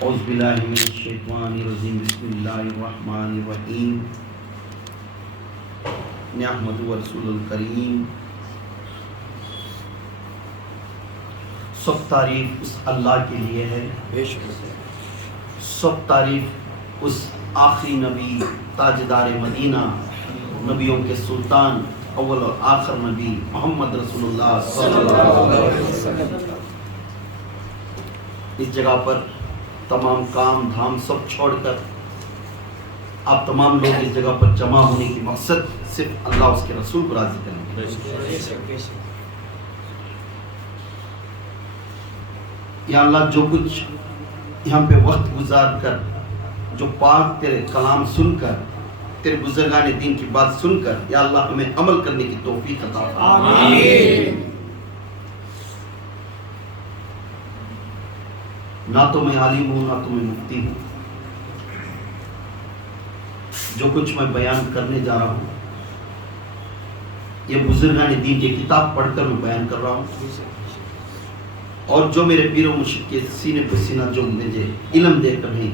اعوذ باللہ من الشیطان الرجیم بسم اللہ الرحمن الرحیم نحمد رسول الکریم. سب تعریف اس اللہ کے لیے ہے، سب تعریف اس آخری نبی تاجدار مدینہ، نبیوں کے سلطان، اول اور آخر نبی محمد رسول اللہ صلی اللہ علیہ وسلم. اس جگہ پر تمام کام دھام سب چھوڑ کر آپ تمام لوگ اس جگہ پر جمع ہونے کی مقصد صرف اللہ اس کے رسول کو راضی کریں. یا اللہ جو کچھ یہاں پہ وقت گزار کر، جو پاک تیرے کلام سن کر، تیرے بزرگان دین کی بات سن کر، یا اللہ ہمیں عمل کرنے کی توفیق عطا فرما. آمین. نہ تو میں عالم ہوں نہ تو میں مفتی ہوں، جو کچھ میں بیان کرنے جا رہا ہوں یہ بزرگان دین کی کتاب پڑھ کر میں بیان کر رہا ہوں، اور جو میرے پیر و مرشد کے سینے پر سینہ جو مجھے علم دے کر ہیں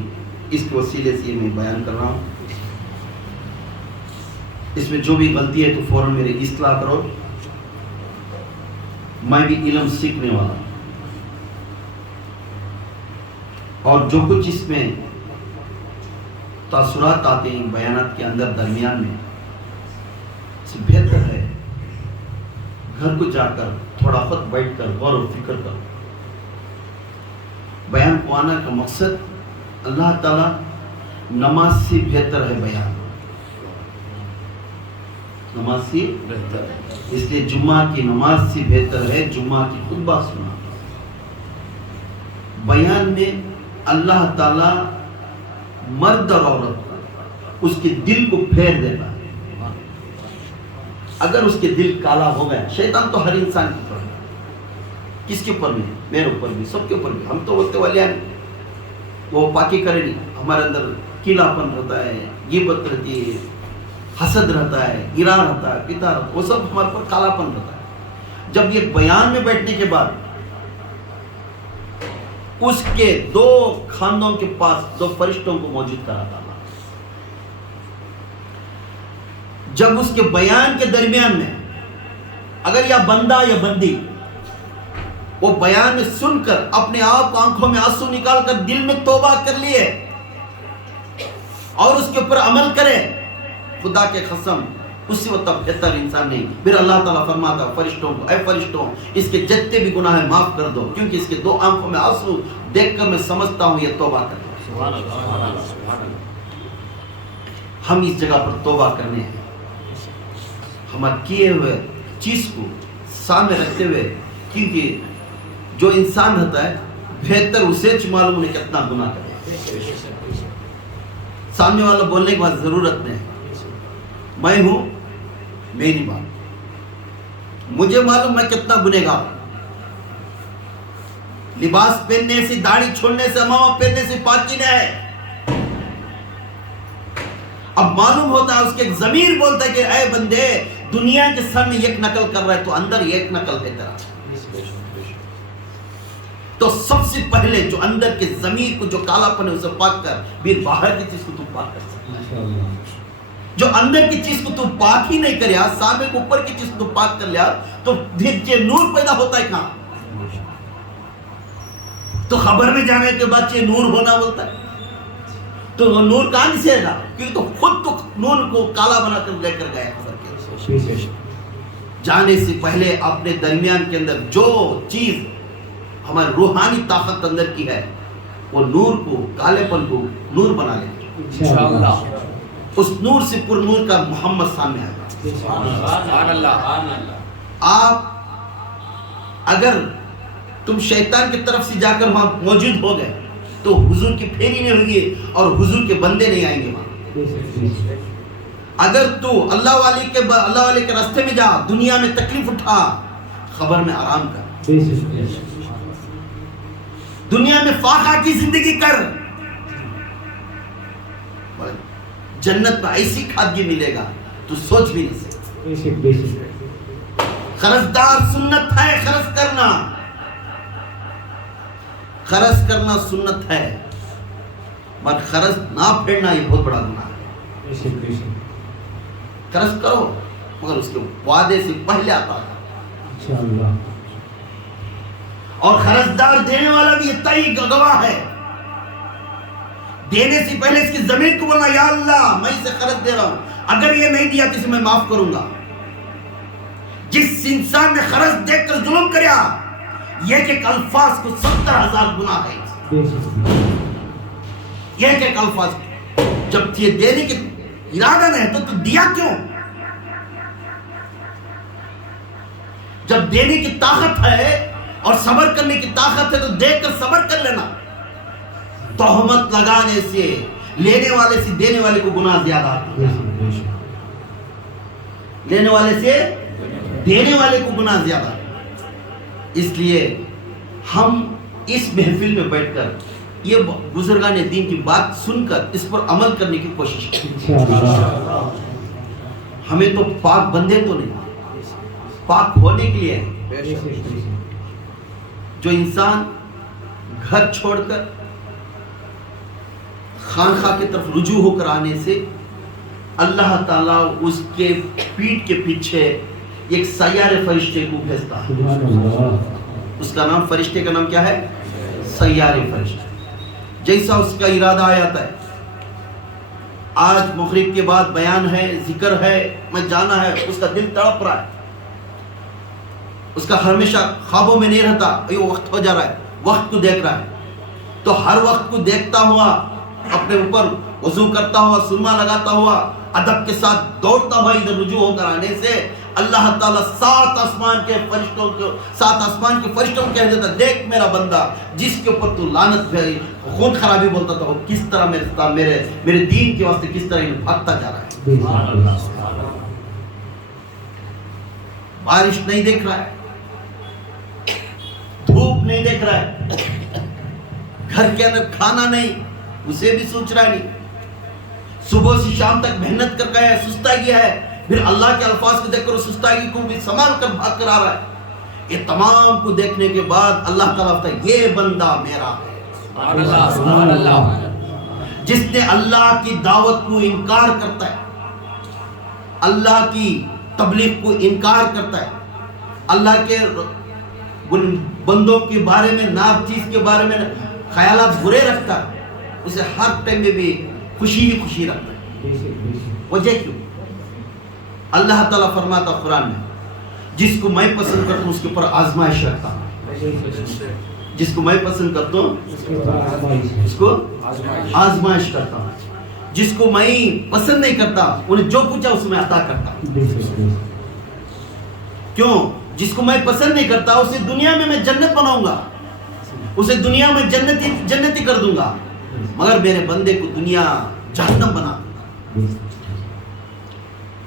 اس کے وسیلے سے میں بیان کر رہا ہوں. اس میں جو بھی غلطی ہے تو فوراً میرے اصلاح کرو. میں بھی علم سیکھنے والا ہوں، اور جو کچھ اس میں تاثرات آتے ہیں بیانات کے اندر درمیان میں، اس سے بہتر ہے گھر کو جا کر تھوڑا وقت بیٹھ کر غور و فکر کرو. بیان کو آنا کا مقصد اللہ تعالی نماز سے بہتر ہے بیان، نماز سے بہتر ہے، اس لیے جمعہ کی نماز سے بہتر ہے جمعہ کی خطبہ سنا. بیان میں اللہ تعالی مرد اور عورت اس کے دل کو پھیر دیتا ہے. اگر اس کے دل کالا ہو گیا، شیطان تو ہر انسان کے اوپر ہے، کس کے اوپر بھی؟ میرے اوپر بھی، سب کے اوپر بھی. ہم تو بولتے والے ہیں وہ پاکی کرے نہیں، ہمارے اندر کیلا پن رہتا ہے، غیبت رہتی ہے، حسد رہتا ہے، گرا رہتا ہے، پتا رہتا ہے، وہ سب ہمارے پر کالا پن رہتا ہے. جب یہ بیان میں بیٹھنے کے بعد اس کے دو خاندوں کے پاس دو فرشتوں کو موجود کرا تھا. جب اس کے بیان کے درمیان میں اگر یا بندہ یا بندی وہ بیان میں سن کر اپنے آپ آنکھوں میں آنسو نکال کر دل میں توبہ کر لیے اور اس کے اوپر عمل کرے، خدا کے قسم اس سے وہ تب بہتر انسان نہیں. پھر اللہ تعالیٰ فرماتا فرشتوں کو، اے فرشتوں اس کے جتنے بھی گناہ معاف کر دو، کیونکہ اس کے دو آنکھوں میں آنسو دیکھ کر میں سمجھتا ہوں یہ توبہ کر رہا ہے. ہم اس جگہ پر توبہ کرنے ہیں، ہمارے کیے ہوئے چیز کو سامنے رکھتے ہوئے، کیونکہ جو انسان رہتا ہے بہتر اسے معلوم ہے کتنا گناہ کرے. سامنے والا بولنے کے بعد ضرورت نہیں، میں ہوں میری بات، مجھے معلوم میں کتنا گنہگار ہوں. لباس پہننے سے، داڑھی چھوڑنے سے، امامہ پہننے سے پاکی نہ ہے. اب معلوم ہوتا ہے اس کے ضمیر بولتا ہے کہ اے بندے دنیا کے سامنے ایک نقل کر رہا ہے تو اندر ایک نقل ہے تیرا. تو سب سے پہلے جو اندر کے ضمیر کو جو کالا پن ہے اسے پاک کر، پھر باہر کی چیز کو تو پاک کر سکتا ہے. جو اندر کی چیز کو تو پاک ہی نہیں کریا، سامنے کو اوپر کی چیز کو تو پاک کر لیا، تو پھر یہ نور پیدا ہوتا ہے کہاں؟ تو خبر میں جانے کے بعد یہ نور ہونا بولتا ہے، تو وہ نور کہاں سے ہے گا؟ کیونکہ تو خود تو نور کو کالا بنا کر لے کر گیا خبر کے. جانے سے پہلے اپنے درمیان کے اندر جو چیز ہماری روحانی طاقت اندر کی ہے وہ نور کو، کالے پن کو نور بنا لے انشاءاللہ. اس نور سے پر نور کا محمد سامنے آئے گا. سبحان اللہ. آپ اگر تم شیطان کی طرف سے جا کر وہاں موجود ہو گئے تو حضور کی پھیری نہیں ہوگی اور حضور کے بندے نہیں آئیں گے وہاں. اگر تو اللہ والے کے راستے میں جا، دنیا میں تکلیف اٹھا، خبر میں آرام کر، دنیا میں فاقہ کی زندگی کر، جنت میں ایسی کھادگی ملے گا تو سوچ بھی نہیں سکتے. خرچدار سنت ہے خرچ کرنا، خرچ کرنا سنت ہے، مگر خرچ نہ پھیرنا یہ بہت بڑا گناہ ہے۔ خرچ کرو مگر اس کے وعدے سے پہلے آتا ہے، اور خرچدار دینے والا بھی اتنا ہی گواہ ہے، دینے سے پہلے اس کی زمین کو بولنا یا اللہ میں اسے خرچ دے رہا ہوں، اگر یہ نہیں دیا تو اسے میں معاف کروں گا۔ جس انسان نے خرچ دیکھ کر ظلم کریا، یہ کہ الفاظ کو 70,000 گناہ ہے، یہ کہ الفاظ جب یہ دینے کے ارادہ نہیں ہے تو دیا کیوں؟ جب دینے کی طاقت ہے اور صبر کرنے کی طاقت ہے تو دیکھ کر صبر کر لینا۔ تہمت لگانے سے لینے والے سے دینے والے کو گناہ زیادہ آتی ہے، لینے والے سے دینے والے کو گناہ زیادہ ہے۔ اس لیے ہم اس محفل میں بیٹھ کر یہ بزرگان دین کی بات سن کر اس پر عمل کرنے کی کوشش کریں۔ ہمیں تو پاک بندے تو نہیں، پاک ہونے کے لیے جو انسان گھر چھوڑ کر خانقاہ کی طرف رجوع ہو کر آنے سے اللہ تعالیٰ اس کے پیٹھ کے پیچھے ایک سیارے فرشتے کو بھیجتا ہے۔ اس کا نام، فرشتے کا نام کیا ہے؟ سیارے فرشتے۔ جیسا اس کا ارادہ آتا ہے، آج مغرب کے بعد بیان ہے، ذکر ہے، میں جانا ہے، اس کا دل تڑپ رہا ہے، اس کا ہمیشہ خوابوں میں نہیں رہتا، یہ وقت ہو جا رہا ہے، وقت کو دیکھ رہا ہے، تو ہر وقت کو دیکھتا ہوا اپنے اوپر وضو کرتا ہوا، سرما لگاتا ہوا، ادب کے ساتھ دوڑتا ہوا ادھر رجوع ہو کر آنے سے اللہ تعالیٰ 7 آسمان کے فرشتوں کو کہہ دیتا، دیکھ میرا بندہ جس کے اوپر تو لعنت بھری خون خرابی بولتا تھا، وہ کس طرح میرے دین کے واسطے کس طرح بھاگتا جا رہا ہے۔ بارش نہیں دیکھ رہا ہے، دھوپ نہیں دیکھ رہا ہے، گھر کے اندر کھانا نہیں، اسے بھی سوچ رہا نہیں، صبح سے شام تک محنت کر گیا ہے، سستا گیا ہے، پھر اللہ کے الفاظ کو دیکھ کر سستائی کو بھی سنبھال کر بھاگ کر آ رہا ہے۔ یہ تمام کو دیکھنے کے بعد اللہ تعالیٰ کہتا ہے یہ بندہ میرا ہے، جس نے اللہ کی دعوت کو انکار کرتا ہے، اللہ کی تبلیغ کو انکار کرتا ہے، اللہ کے بندوں کے بارے میں ناب چیز کے بارے میں خیالات برے رکھتا ہے، اسے ہر ٹائم میں بھی خوشی ہی خوشی رکھتا ہے۔ وجہ کیوں؟ اللہ تعالیٰ فرماتا قرآن میں، جس کو میں پسند کرتا ہوں اس کے اوپر آزمائش رکھتا ہوں، جس کو میں پسند کرتا ہوں اس کو آزمائش کرتا ہوں، جس کو میں پسند نہیں کرتا انہیں جو کچھ ہے اس میں عطا کرتا ہوں۔ کیوں؟ جس کو میں پسند نہیں کرتا اسے دنیا میں جنت بناؤں گا، اسے دنیا میں جنتی کر دوں گا، مگر میرے بندے کو دنیا جہنم بنا دوں گا۔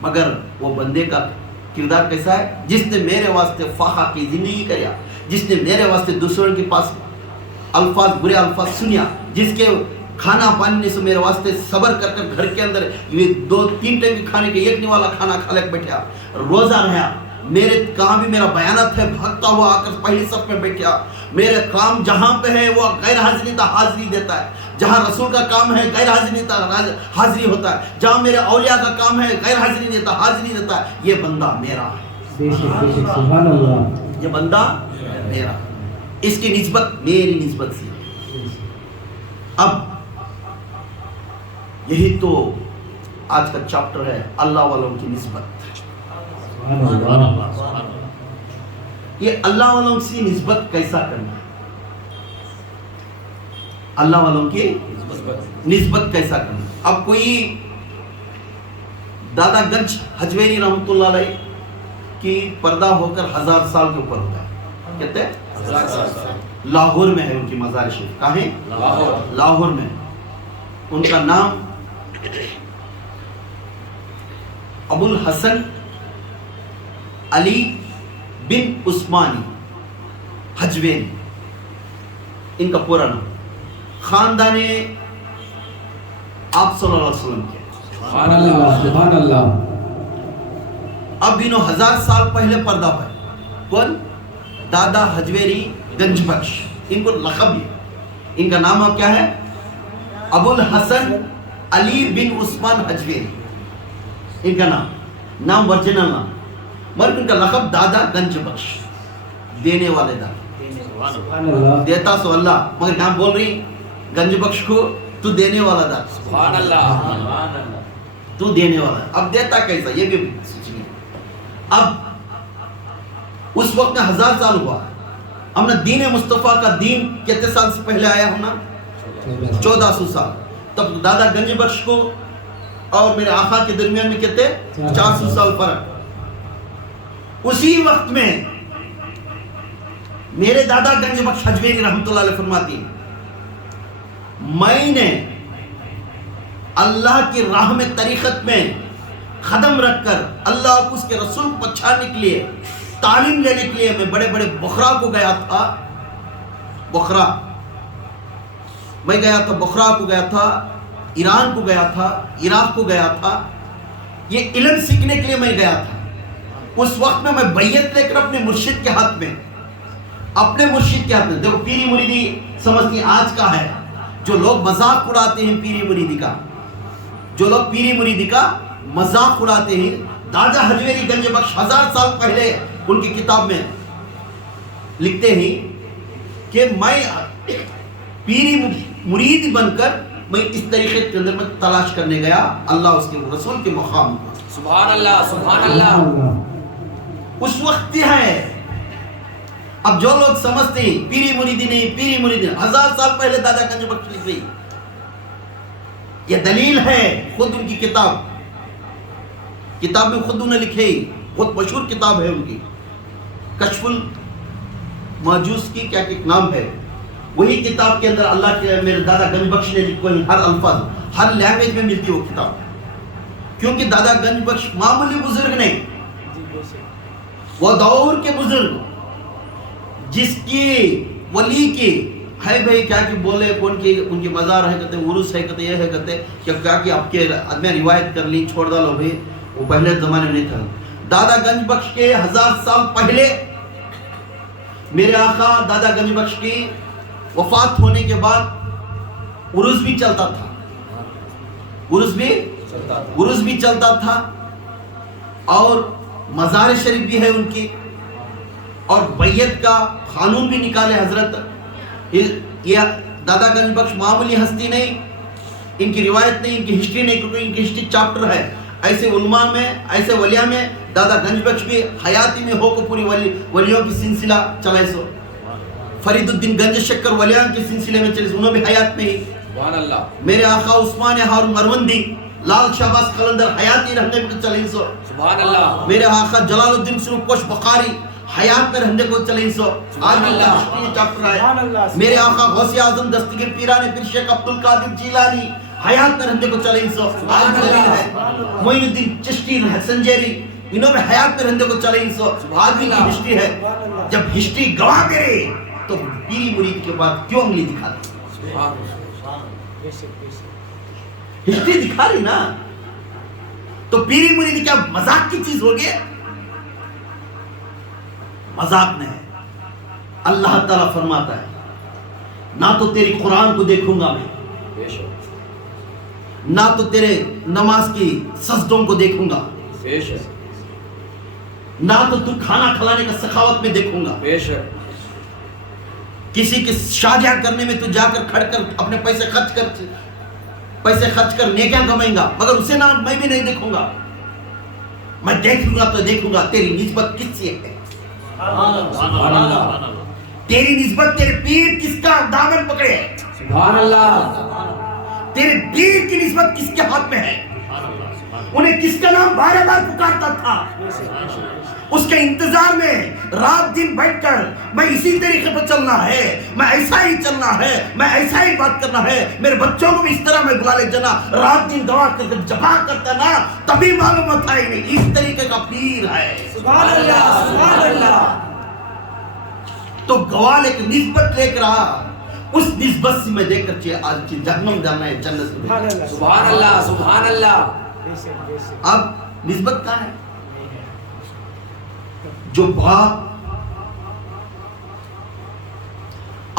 مگر وہ بندے کا کردار کیسا ہے؟ جس نے میرے واسطے فاقہ کی زندگی کریا، جس نے میرے واسطے دوسروں کے پاس برے الفاظ سنیا، جس کے کھانا پانی سے میرے واسطے صبر کر کر گھر کے اندر 2-3 ٹائم کے کھانے کے ایک والا کھانا کھا لے بیٹھا، روزہ رہا، میرے کہاں بھی میرا بیانات ہے بھاگتا ہوا آ کر پہلی صف میں بیٹھا، میرے کام جہاں پہ ہے وہ غیر حاضری تھا حاضری دیتا ہے، جہاں رسول کا کام ہے غیر حاضری تھا حاضری ہوتا ہے، جہاں میرے اولیاء کا کام ہے غیر حاضری دیتا حاضری دیتا ہے۔ یہ بندہ میرا ہے، یہ بندہ میرا، اس کی نسبت میری نسبت سے۔ اب یہی تو آج کا چیپٹر ہے، اللہ والوں کی نسبت۔ یہ اللہ والوں کی نسبت کیسا کرنا ہے؟ اللہ والوں کی نسبت کیسا کرنا؟ اب کوئی دادا گنج حجویری رحمۃ اللہ علیہ کی پردہ ہو کر 1000 سال کے اوپر ہوتا ہے، کہتے ہیں لاہور میں ہے ان کی مزار شریف، کہاں ہے؟ لاہور میں۔ ان کا نام ابو الحسن علی بن عثمانی حجویری، ان کا پورا نام۔ خاندان آپ صلی اللہ علیہ وسلم کے، سبحان اللہ۔ اب انہوں 1000 سال پہلے پیدا ہوئے۔ کون؟ دادا حجویری گنج بخش، ان کو لقب ہے ان کا نام اب کیا ہے؟ ابو الحسن علی بن عثمان حجویری، ان کا نام ورجنل نام، مگر ان کا لقب دادا گنج بخش، دینے والے دادا، سبحان اللہ دیتا سو اللہ، مگر یہاں بول رہی گنج بخش کو تو دینے والا دادا، سبحان اللہ، تو دینے والا. اب دیتا کیسا یہ بھی سوچیے. اب اس وقت میں 1000 سال ہوا، ہم نے دین مصطفیٰ کا دین کتنے سال سے پہلے آیا ہونا؟ 1400 سال. تب دادا گنج بخش کو اور میرے آقا کے درمیان میں کتنے؟ 400 سال فرق. اسی وقت میں میرے دادا گنج بخش حجویری رحمۃ اللہ علیہ فرماتی ہیں میں نے اللہ کی راہ میں طریقت میں قدم رکھ کر اللہ کو اس کے رسول کو پہچاننے کے لیے تعلیم لینے کے لیے میں بڑے بڑے بخرا کو گیا تھا. بخرا میں گیا تھا، بخرا کو گیا تھا، ایران کو گیا تھا، عراق کو گیا تھا. یہ علم سیکھنے کے لیے میں گیا تھا. اس وقت میں بیعت لے کر اپنے مرشد کے ہاتھ میں، اپنے مرشد کے ہاتھ میں، دیکھو پیری مریدی سمجھتی آج کا ہے، جو لوگ مذاق اڑاتے ہیں پیری مریدی کا، جو لوگ پیری مریدی کا مذاق اڑاتے ہیں، دادا حجویری گنج بخش 1000 سال پہلے ان کی کتاب میں لکھتے ہیں کہ میں پیری مرید بن کر میں اس طریقے کے اندر میں تلاش کرنے گیا اللہ اس کے رسول کے مقام پر. سبحان اللہ، سبحان اللہ. اس وقت ہے. اب جو لوگ سمجھتے ہیں پیری مریدی نہیں، پیری مریدی نہیں، 1000 سال پہلے دادا گنج بخش لکھ رہی، یہ دلیل ہے. خود ان کی کتاب میں خود انہیں لکھے، بہت مشہور کتاب ہے ان کی، کشف الماجوس کی کیا ایک نام ہے. وہی کتاب کے اندر اللہ کے میرے دادا گنج بخش نے لکھے ہر الفاظ ہر لینگویج میں ملتی وہ کتاب. کیونکہ دادا گنج بخش معمولی بزرگ نہیں، وہ دور کے بزرگ جس کی ولی کی ہے بھائی کیا کہ بولے ان کی مزار ہے کہتے، عرس ہے کہتے، یہ ہے کہتے کیا کہ آپ کے میں روایت کر لی چھوڑ ڈالو بھائی، وہ پہلے زمانے میں نہیں تھا. دادا گنج بخش کے 1000 سال پہلے میرے آقا دادا گنج بخش کی وفات ہونے کے بعد عرس بھی چلتا تھا، عرس بھی چلتا تھا، اور مزار شریف بھی ہے ان کی، اور بیعت کا قانون بھی نکالے حضرت. یہ دادا گنج بخش معمولی ہستی نہیں، ان کی روایت نہیں، ان کی ہسٹری نہیں، کیونکہ ان کی ہسٹری چیپٹر ہے. ایسے علماء میں، ایسے ولیاں میں دادا گنج بخش بھی حیاتی میں ہو کو پوری ولیوں کی سلسلہ چلائے سو. فرید الدین گنج شکر ولیاں کے سلسلے میں چلے سو، انہوں بھی حیات میں ہی. سبحان اللہ. میرے آقا عثمان ہارون مروندی لال شہباز قلندر حیاتی رہنے کو چلیں سو. سبحان اللہ. میرے آقا جلال الدین سروکوش بخاری حیات میں رہنے کو چلیں سو. آج بھی ہسٹری چیپٹر ہے. میرے آقا غوث اعظم دستگیر پیران پیر شیخ عبد القادر جیلانی حیات میں رہنے کو چلیں سو. آج بھی ہے. معین الدین چشتی سنجیری انہوں میں حیات میں رہنے کو چلیں سو. آج بھی ہسٹری ہے. جب ہسٹری گواہ کرے تو پیری مرید کے بعد کیوں انگلی دکھاتے؟ ہسٹری دکھا رہی نا. تو پیری مرید کیا مذاق کی چیز ہو گئی؟ مذاق نہیں. اللہ تعالیٰ فرماتا ہے نہ تو تیری قرآن کو دیکھوں گا میں، نہ تو تیرے نماز کی سجدوں کو دیکھوں گا، نہ تو تو کھانا کھلانے کا سخاوت میں دیکھوں گا. کسی کی شادیاں کرنے میں تو جا کر کھڑ کر اپنے پیسے خرچ کر نیکیاں کمائیں گا، مگر اسے نہ میں بھی نہیں دیکھوں گا. میں دیکھوں گا تو دیکھوں گا تیری نسبت کس سے ہے، تیری نسبت تیرے پیر کس کا دامن پکڑے ہے، سبحان اللہ. تیرے پیر کی نسبت کس کے ہاتھ میں ہے، انہیں کس کا نام بار بار پکارتا تھا. اس کے انتظار میں رات دن بیٹھ کر میں اسی طریقے پر چلنا ہے، میں ایسا ہی چلنا ہے، میں ایسا ہی بات کرنا ہے، میرے بچوں کو بھی اس طرح میں بلا لے جانا. رات دن دعا کر کے جفا کرتا نا تبھی معلومات آئی نہیں اس طریقے کا پیر ہے. سبحان اللہ، سبحان اللہ. تو گواہ لے کے نسبت لے کر آ، اس نسبت سے میں دیکھ کر جہنم جانا ہے جنت میں. سبحان اللہ، سبحان اللہ. اب نسبت کہاں ہے؟ جو باپ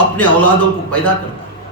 اپنے اولادوں کو پیدا کرتا ہے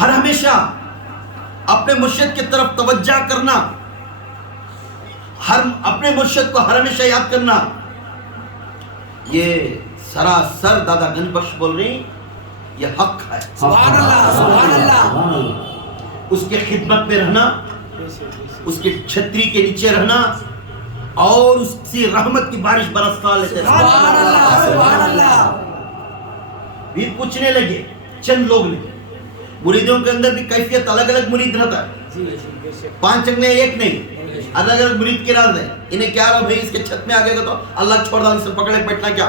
ہر ہمیشہ اپنے مرشد کی طرف توجہ کرنا، اپنے مرشد کو ہر ہمیشہ یاد کرنا، یہ سراسر دادا گنج بخش بول رہی یہ حق ہے۔ سبحان اللہ، سبحان اللہ۔ اس کے خدمت میں رہنا، اس کے چھتری کے نیچے رہنا اور اس کی رحمت کی بارش برستا لیتے رہنا۔ سبحان اللہ، سبحان اللہ۔ بھی پوچھنے لگے چند لوگ نے، مریدوں کے اندر بھی کیفیت الگ الگ مرید رہتا ہے، 5 انگلے ایک نہیں، الگ الگ مرید کے راز ہے۔ انہیں کیا رہا بھائی اس کے چھت میں آگے گا تو اللہ چھوڑ دا، اسے پکڑے بیٹھنا کیا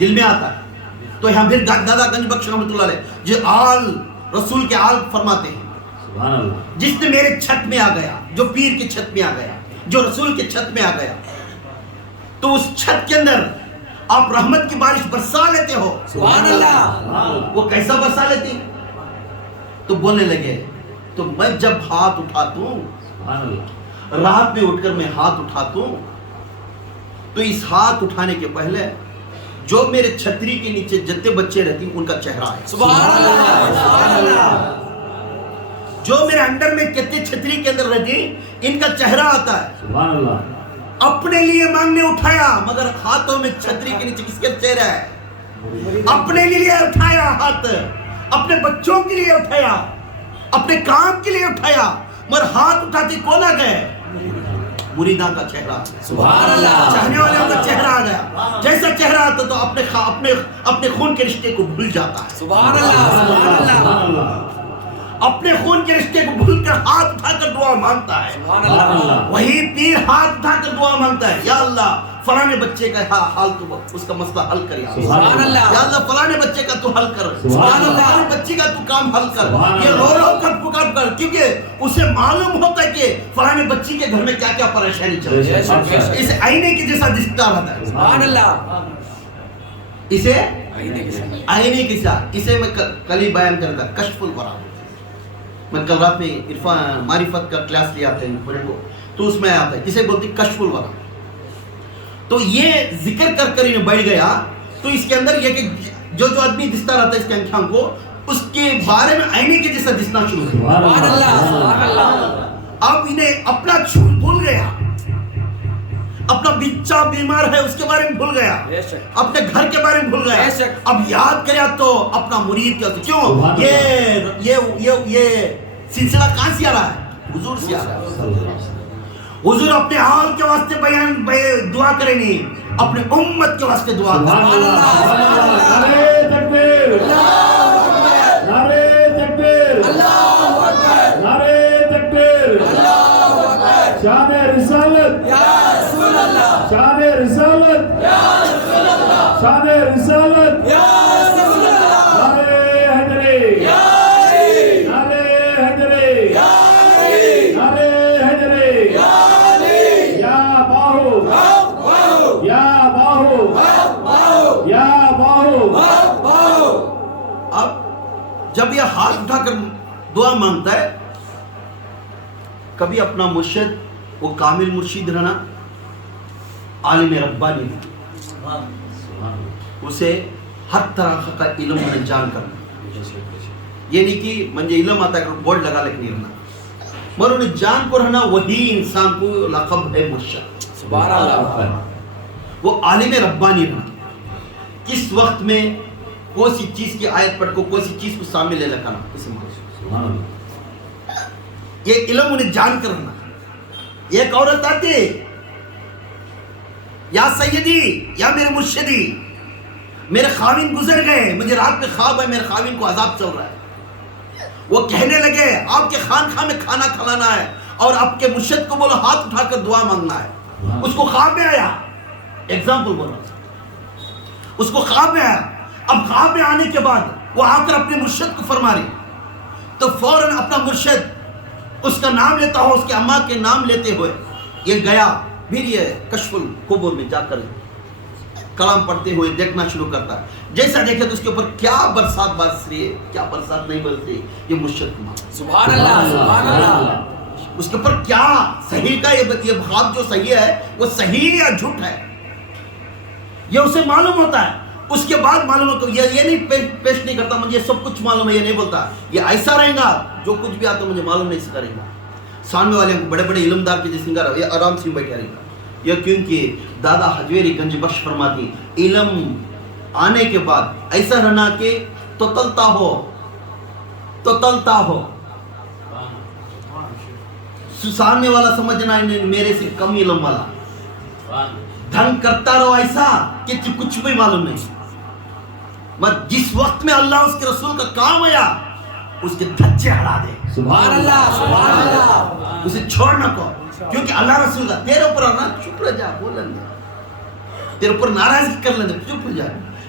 دل میں آتا ہے۔ تو یہاں پھر دادا گنج بخش رحمۃ اللہ علیہ جو آل رسول کے آل فرماتے ہیں، سبحان اللہ، جس نے میرے چھت میں آ گیا، جو پیر کے چھت میں آ گیا، جو رسول کے چھت میں آ گیا، تو اس چھت کے اندر آپ رحمت کی بارش برسا لیتے ہو۔ سبحان اللہ۔ وہ کیسا برسا لیتی؟ تو بولنے لگے تو میں جب ہاتھ اٹھاتا ہوں، سبحان اللہ، رات میں اٹھ کر میں ہاتھ اٹھاتا ہوں، تو اس ہاتھ اٹھانے کے پہلے جو میرے چھتری کے نیچے جتنے بچے رہتی ان کا چہرہ ہے۔ سبحان اللہ، سبحان اللہ۔ جو میرے انڈر میں کتنے چھتری کے اندر رہتی ان کا چہرہ آتا ہے۔ سبحان اللہ، اپنے لیے مانگنے اٹھایا مگر ہاتھوں میں چھتری کے نیچے کس کا چہرہ ہے؟ اپنے لیے اٹھایا ہاتھ، اپنے بچوں کے لیے اٹھایا، اپنے کام کے لیے اٹھایا، مگر ہاتھ اٹھاتے کون آ گئے؟ مریداں کا چہرہ، سبحان اللہ۔ چاہنے والوں کا چہرہ آ گیا۔ جیسا چہرہ آتا تو اپنے خون کے رشتے کو بھول جاتا ہے۔ سبحان اللہ، سبحان اللہ۔ سبحان اللہ، اپنے خون کے رشتے کو بھول کر ہاتھ اٹھا کر دعا مانگتا ہے۔ سبحان سبحان اللہ۔ اللہ، وہی پیر ہاتھ اٹھا کر دعا مانگتا ہے، یا اللہ فلانے بچے کا حال تو اس کا مسئلہ حل کر، یا سبحان اللہ۔ اللہ فلانے بچے کا تو حل کر، سبحان اللہ۔ فلانے بچے کا تو کام حل کر، سبحان یہ اللہ۔ رو کر پکار کر، کیونکہ اسے معلوم ہوتا ہے کہ فلانے بچی کے گھر میں کیا کیا پریشانی چل رہی بے شک، بے ہے۔ شک۔ اسے آئینے کی جیسا دکھتا رہتا ہے، سبحان اللہ۔ اسے آئینے کے ساتھ۔ آئینے کے ساتھ۔ اسے میں کل ہی بیان کرتا کشف الورا، میں کل رات میں عرفان معرفت کا کلاس لیا تھا کو، تو اس میں آتا ہے اسے بولتی کشف الورا۔ تو یہ ذکر کر کر انہیں بیٹھ گیا، تو اس کے اندر یہ کہ جو آدمی دستا رہتا ہے اس کے آنکھوں کو، اس کے بارے میں آئینے کے جیسا دسنا شروع ہوا۔ سبحان اللہ، سبحان اللہ۔ اب انہیں اپنا چھوٹ بھول گیا، اپنا بچہ بیمار ہے اس کے بارے میں بھول گیا، بے شک۔ اپنے گھر کے بارے میں بھول گیا، بے شک۔ اب یاد کریا تو اپنا مرید کیا، کیوں یہ سلسلہ کہاں سے آ رہا ہے؟ حضور سے آ رہا ہے۔ حضور اپنے حال کے واسطے دعا کریں گے، اپنے امت کے واسطے دعا سبحان کریں۔ اللہ، سبحان اللہ، نعرے تکبیر، نعرے تکبیر، نعرے تکبیر، شان رسالت، رسول اللہ، شان رسالت، شان رسالت، رسول اللہ، نعرے حیدری، نعرے حیدری، نعرے حیدری، یا باہو، یا باہو، یا باہو۔ اب جب یہ ہاتھ اٹھا کر دعا مانگتا ہے، کبھی اپنا مرشد، وہ کامل مرشد رہنا، عالم ربانی رہنا، اسے ہر طرح کا علم میں جان کرنا، یہ نہیں کہ مجھے علم آتا ہے کہ بورڈ لگا لیکن نہیں رہنا، مگر انہیں جان کو رہنا، وہی انسان کو لقب ہے مرشد۔ سبحان اللہ۔ وہ عالم ربانی رہنا، کس وقت میں کون سی چیز کی آیت پڑھ کو، کون سی چیز کو سامنے لے لکھنا، اسے سبحان اللہ، یہ علم انہیں جان کر رہنا۔ ایک عورت آتی، یا سیدی، یا میرے مرشدی، میرے خاوند گزر گئے، مجھے رات میں خواب ہے میرے خاوند کو عذاب چل رہا ہے۔ وہ کہنے لگے آپ کے خانقاہ میں کھانا کھلانا ہے اور آپ کے مرشد کو بولو ہاتھ اٹھا کر دعا مانگنا ہے۔ اس کو خواب میں آیا، ایگزامپل بول رہا ہوں، اس کو خواب میں آیا۔ اب خواب میں آنے کے بعد وہ آ کر اپنے مرشد کو فرما رہی، تو فوراً اپنا مرشد اس کا نام لیتا ہو، اس کے اماں کے نام لیتے ہوئے یہ گیا، پھر یہ کشف القبور میں جا کر کلام پڑھتے ہوئے دیکھنا شروع کرتا ہے۔ جیسا دیکھے تو اس کے اوپر کیا برسات برس رہی ہے، کیا برسات نہیں برس رہی، یہ مرشد کو معلوم۔ سبحان اللہ، سبحان اللہ۔ اس کے اوپر کیا صحیح کا یہ خواب جو صحیح ہے وہ صحیح یا جھوٹ ہے، یہ اسے معلوم ہوتا ہے۔ اس کے بعد معلوم ہے کہ یہ نہیں پیش نہیں کرتا مجھے سب کچھ معلوم ہے، یہ نہیں بولتا یہ ایسا رہے گا جو کچھ بھی آتا مجھے معلوم نہیں سے کرے گا. سامنے والے بڑے بڑے علمدار کے جیسے گا یہ آرام سے بیٹھے رہے گا. یہ کیونکہ دادا حجویری گنج بخش فرماتی علم آنے کے بعد ایسا رہنا کہ تو تلتا ہو سامنے والا سمجھنا میرے سے کم علم والا، ڈھنگ کرتا رہو ایسا کہ کچھ بھی معلوم نہیں. بس جس وقت میں اللہ اس کے رسول کا کام آیا اس کے دھچے ہڑا دے. سبحان اللہ سبحان اللہ. اسے چھوڑ نہ کو، کیونکہ اللہ رسول کا تیرے اوپر آنا چپ رہ جا، بول لیں گے تیرے اوپر ناراضگی کر لیں گے چپ رہ جا.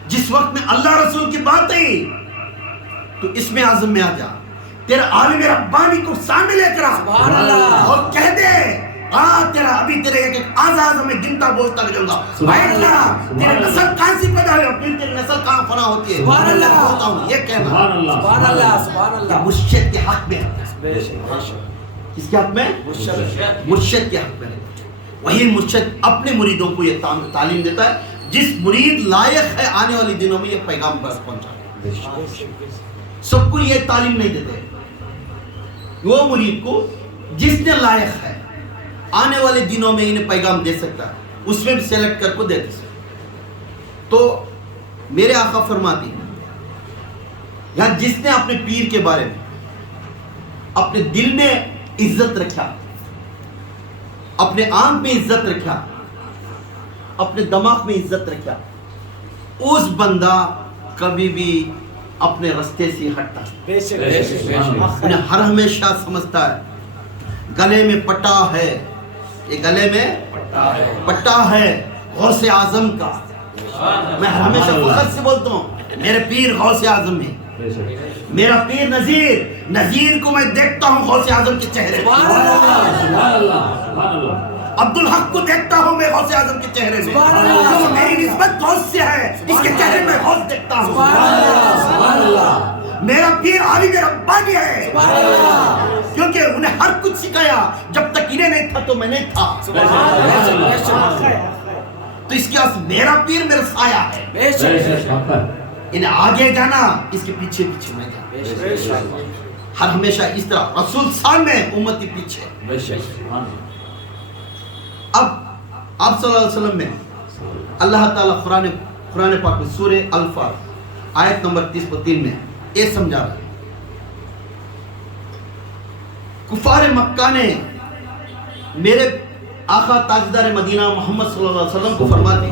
جس وقت میں اللہ رسول کی بات آئی تو اس میں اعظم میں آ جا، تیرے عالم ربانی کو سامنے لے کر سبحان اللہ اور کہہ دے تیرا ابھی تیرے ایک آزاد میں گنتا بولتا جاؤں گا. تیرے نسل کہاں سے پیدا ہوئی اور پھر تیری نسل کہاں فنا ہوتی ہے. سبحان اللہ بولتا ہوں یہ کہنا سبحان اللہ سبحان اللہ سبحان کہ اللہ. مرشد کے حق میں بے شک کس کے حق میں؟ مرشد کے حق میں. وہی مرشد اپنے مریدوں کو یہ تعلیم دیتا ہے. جس مرید لائق ہے آنے والی دنوں میں یہ پیغام پر پہنچا. سب کو یہ تعلیم نہیں دیتے. وہ مرید کو جس نے لائق ہے آنے والے دنوں میں انہیں پیغام دے سکتا ہے اس میں بھی سیلیکٹ کر کو دیتے ہیں. تو میرے آقا فرماتی یا جس نے اپنے پیر کے بارے میں اپنے دل میں عزت رکھا، اپنے آنکھ میں عزت رکھا، اپنے دماغ میں عزت رکھا، اس بندہ کبھی بھی اپنے رستے سے ہٹتا بے شک بے شک بے شک. انہیں ہر ہمیشہ سمجھتا ہے گلے میں پٹا ہے، یہ گلے میں پٹا ہے غوث اعظم کا. میں ہمیشہ فخر سے بولتا ہوں میرے پیر غوث اعظم ہے. میرا پیر نذیر کو میں دیکھتا ہوں غوث اعظم کے چہرے میں. سبحان اللہ. عبدالحق کو دیکھتا ہوں میں غوث اعظم کے چہرے میں. میری نسبت غوث سے ہے، اس کے چہرے میں غوث دیکھتا ہوں. سبحان اللہ. میرا پیر عالم ربانی ہے کیونکہ انہیں ہر کچھ سکھایا. جب تک انہیں نہیں تھا تو میں نہیں تھا. تو اس کے بعد میرا پیر میرا سایہ ہے. بے شک انہیں آگے جانا اس کے پیچھے پیچھے میں جانا. ہر ہمیشہ اس طرح رسول سامنے امتی پیچھے. بے شک. اب آپ صلی اللہ علیہ وسلم میں اللہ تعالیٰ قرآن پاک میں سورہ الفاتر آیت نمبر 33 میں یہ سمجھا رہا ہے. کفار مکہ نے میرے آقا تاجدار مدینہ محمد صلی اللہ علیہ وسلم کو فرماتے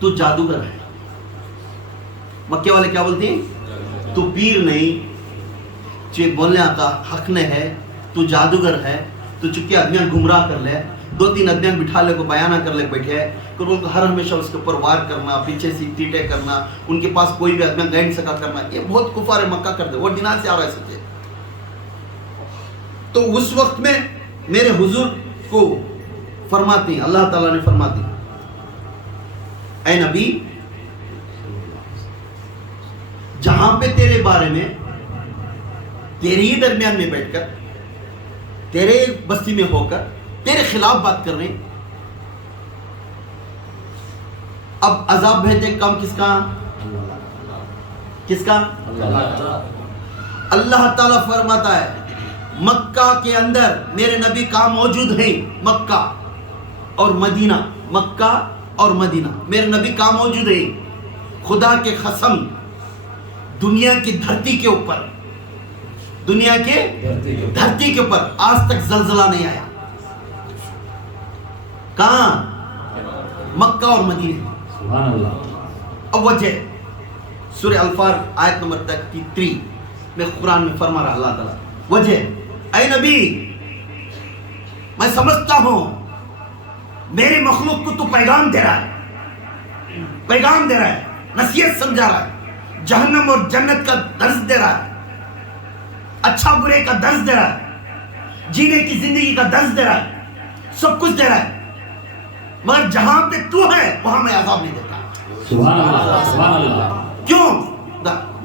تو جادوگر ہے. مکے والے کیا بولتے ہیں؟ تو پیر نہیں، جو بولنے آقا حق نے ہے، تو جادوگر ہے، تو چکے آدمیاں گمراہ کر لے، 2-3 آدمیاں بٹھا لے کو بیانہ کر لے بیٹھے ہے کہ ان کو ہر ہمیشہ اس کے اوپر وار کرنا، پیچھے سے ٹیٹے کرنا، ان کے پاس کوئی بھی آدمیاں گائن سکا کرنا. یہ بہت کفار مکہ کرتے، وہ دینار سے آ رہا ہے سچے. تو اس وقت میں میرے حضور کو فرماتے ہیں، اللہ تعالیٰ نے فرماتے ہیں اے نبی جہاں پہ تیرے بارے میں تیرے ہی درمیان میں بیٹھ کر تیرے بستی میں ہو کر تیرے خلاف بات کر رہے ہیں، اب عذاب بھیجنے کا کام کس کا؟ اللہ تعالیٰ فرماتا ہے مکہ کے اندر میرے نبی کا موجود ہیں. مکہ اور مدینہ میرے نبی کا موجود ہیں. خدا کے قسم دنیا کی دھرتی کے اوپر آج تک زلزلہ نہیں آیا. کہاں؟ مکہ اور مدینہ. سبحان اللہ. اب وجہ سورہ الفاتر آیت نمبر 33 میں قرآن میں فرما رہا اللہ تعالیٰ وجہ اے نبی میں سمجھتا ہوں میری مخلوق کو تو پیغام دے رہا ہے، نصیحت سمجھا رہا ہے، جہنم اور جنت کا درس دے رہا ہے، اچھا برے کا درس دے رہا ہے، جینے کی زندگی کا درس دے رہا ہے، سب کچھ دے رہا ہے. مگر جہاں پہ تو ہے وہاں میں عذاب نہیں دیتا. سبحان اللہ. سبحان اللہ. کیوں؟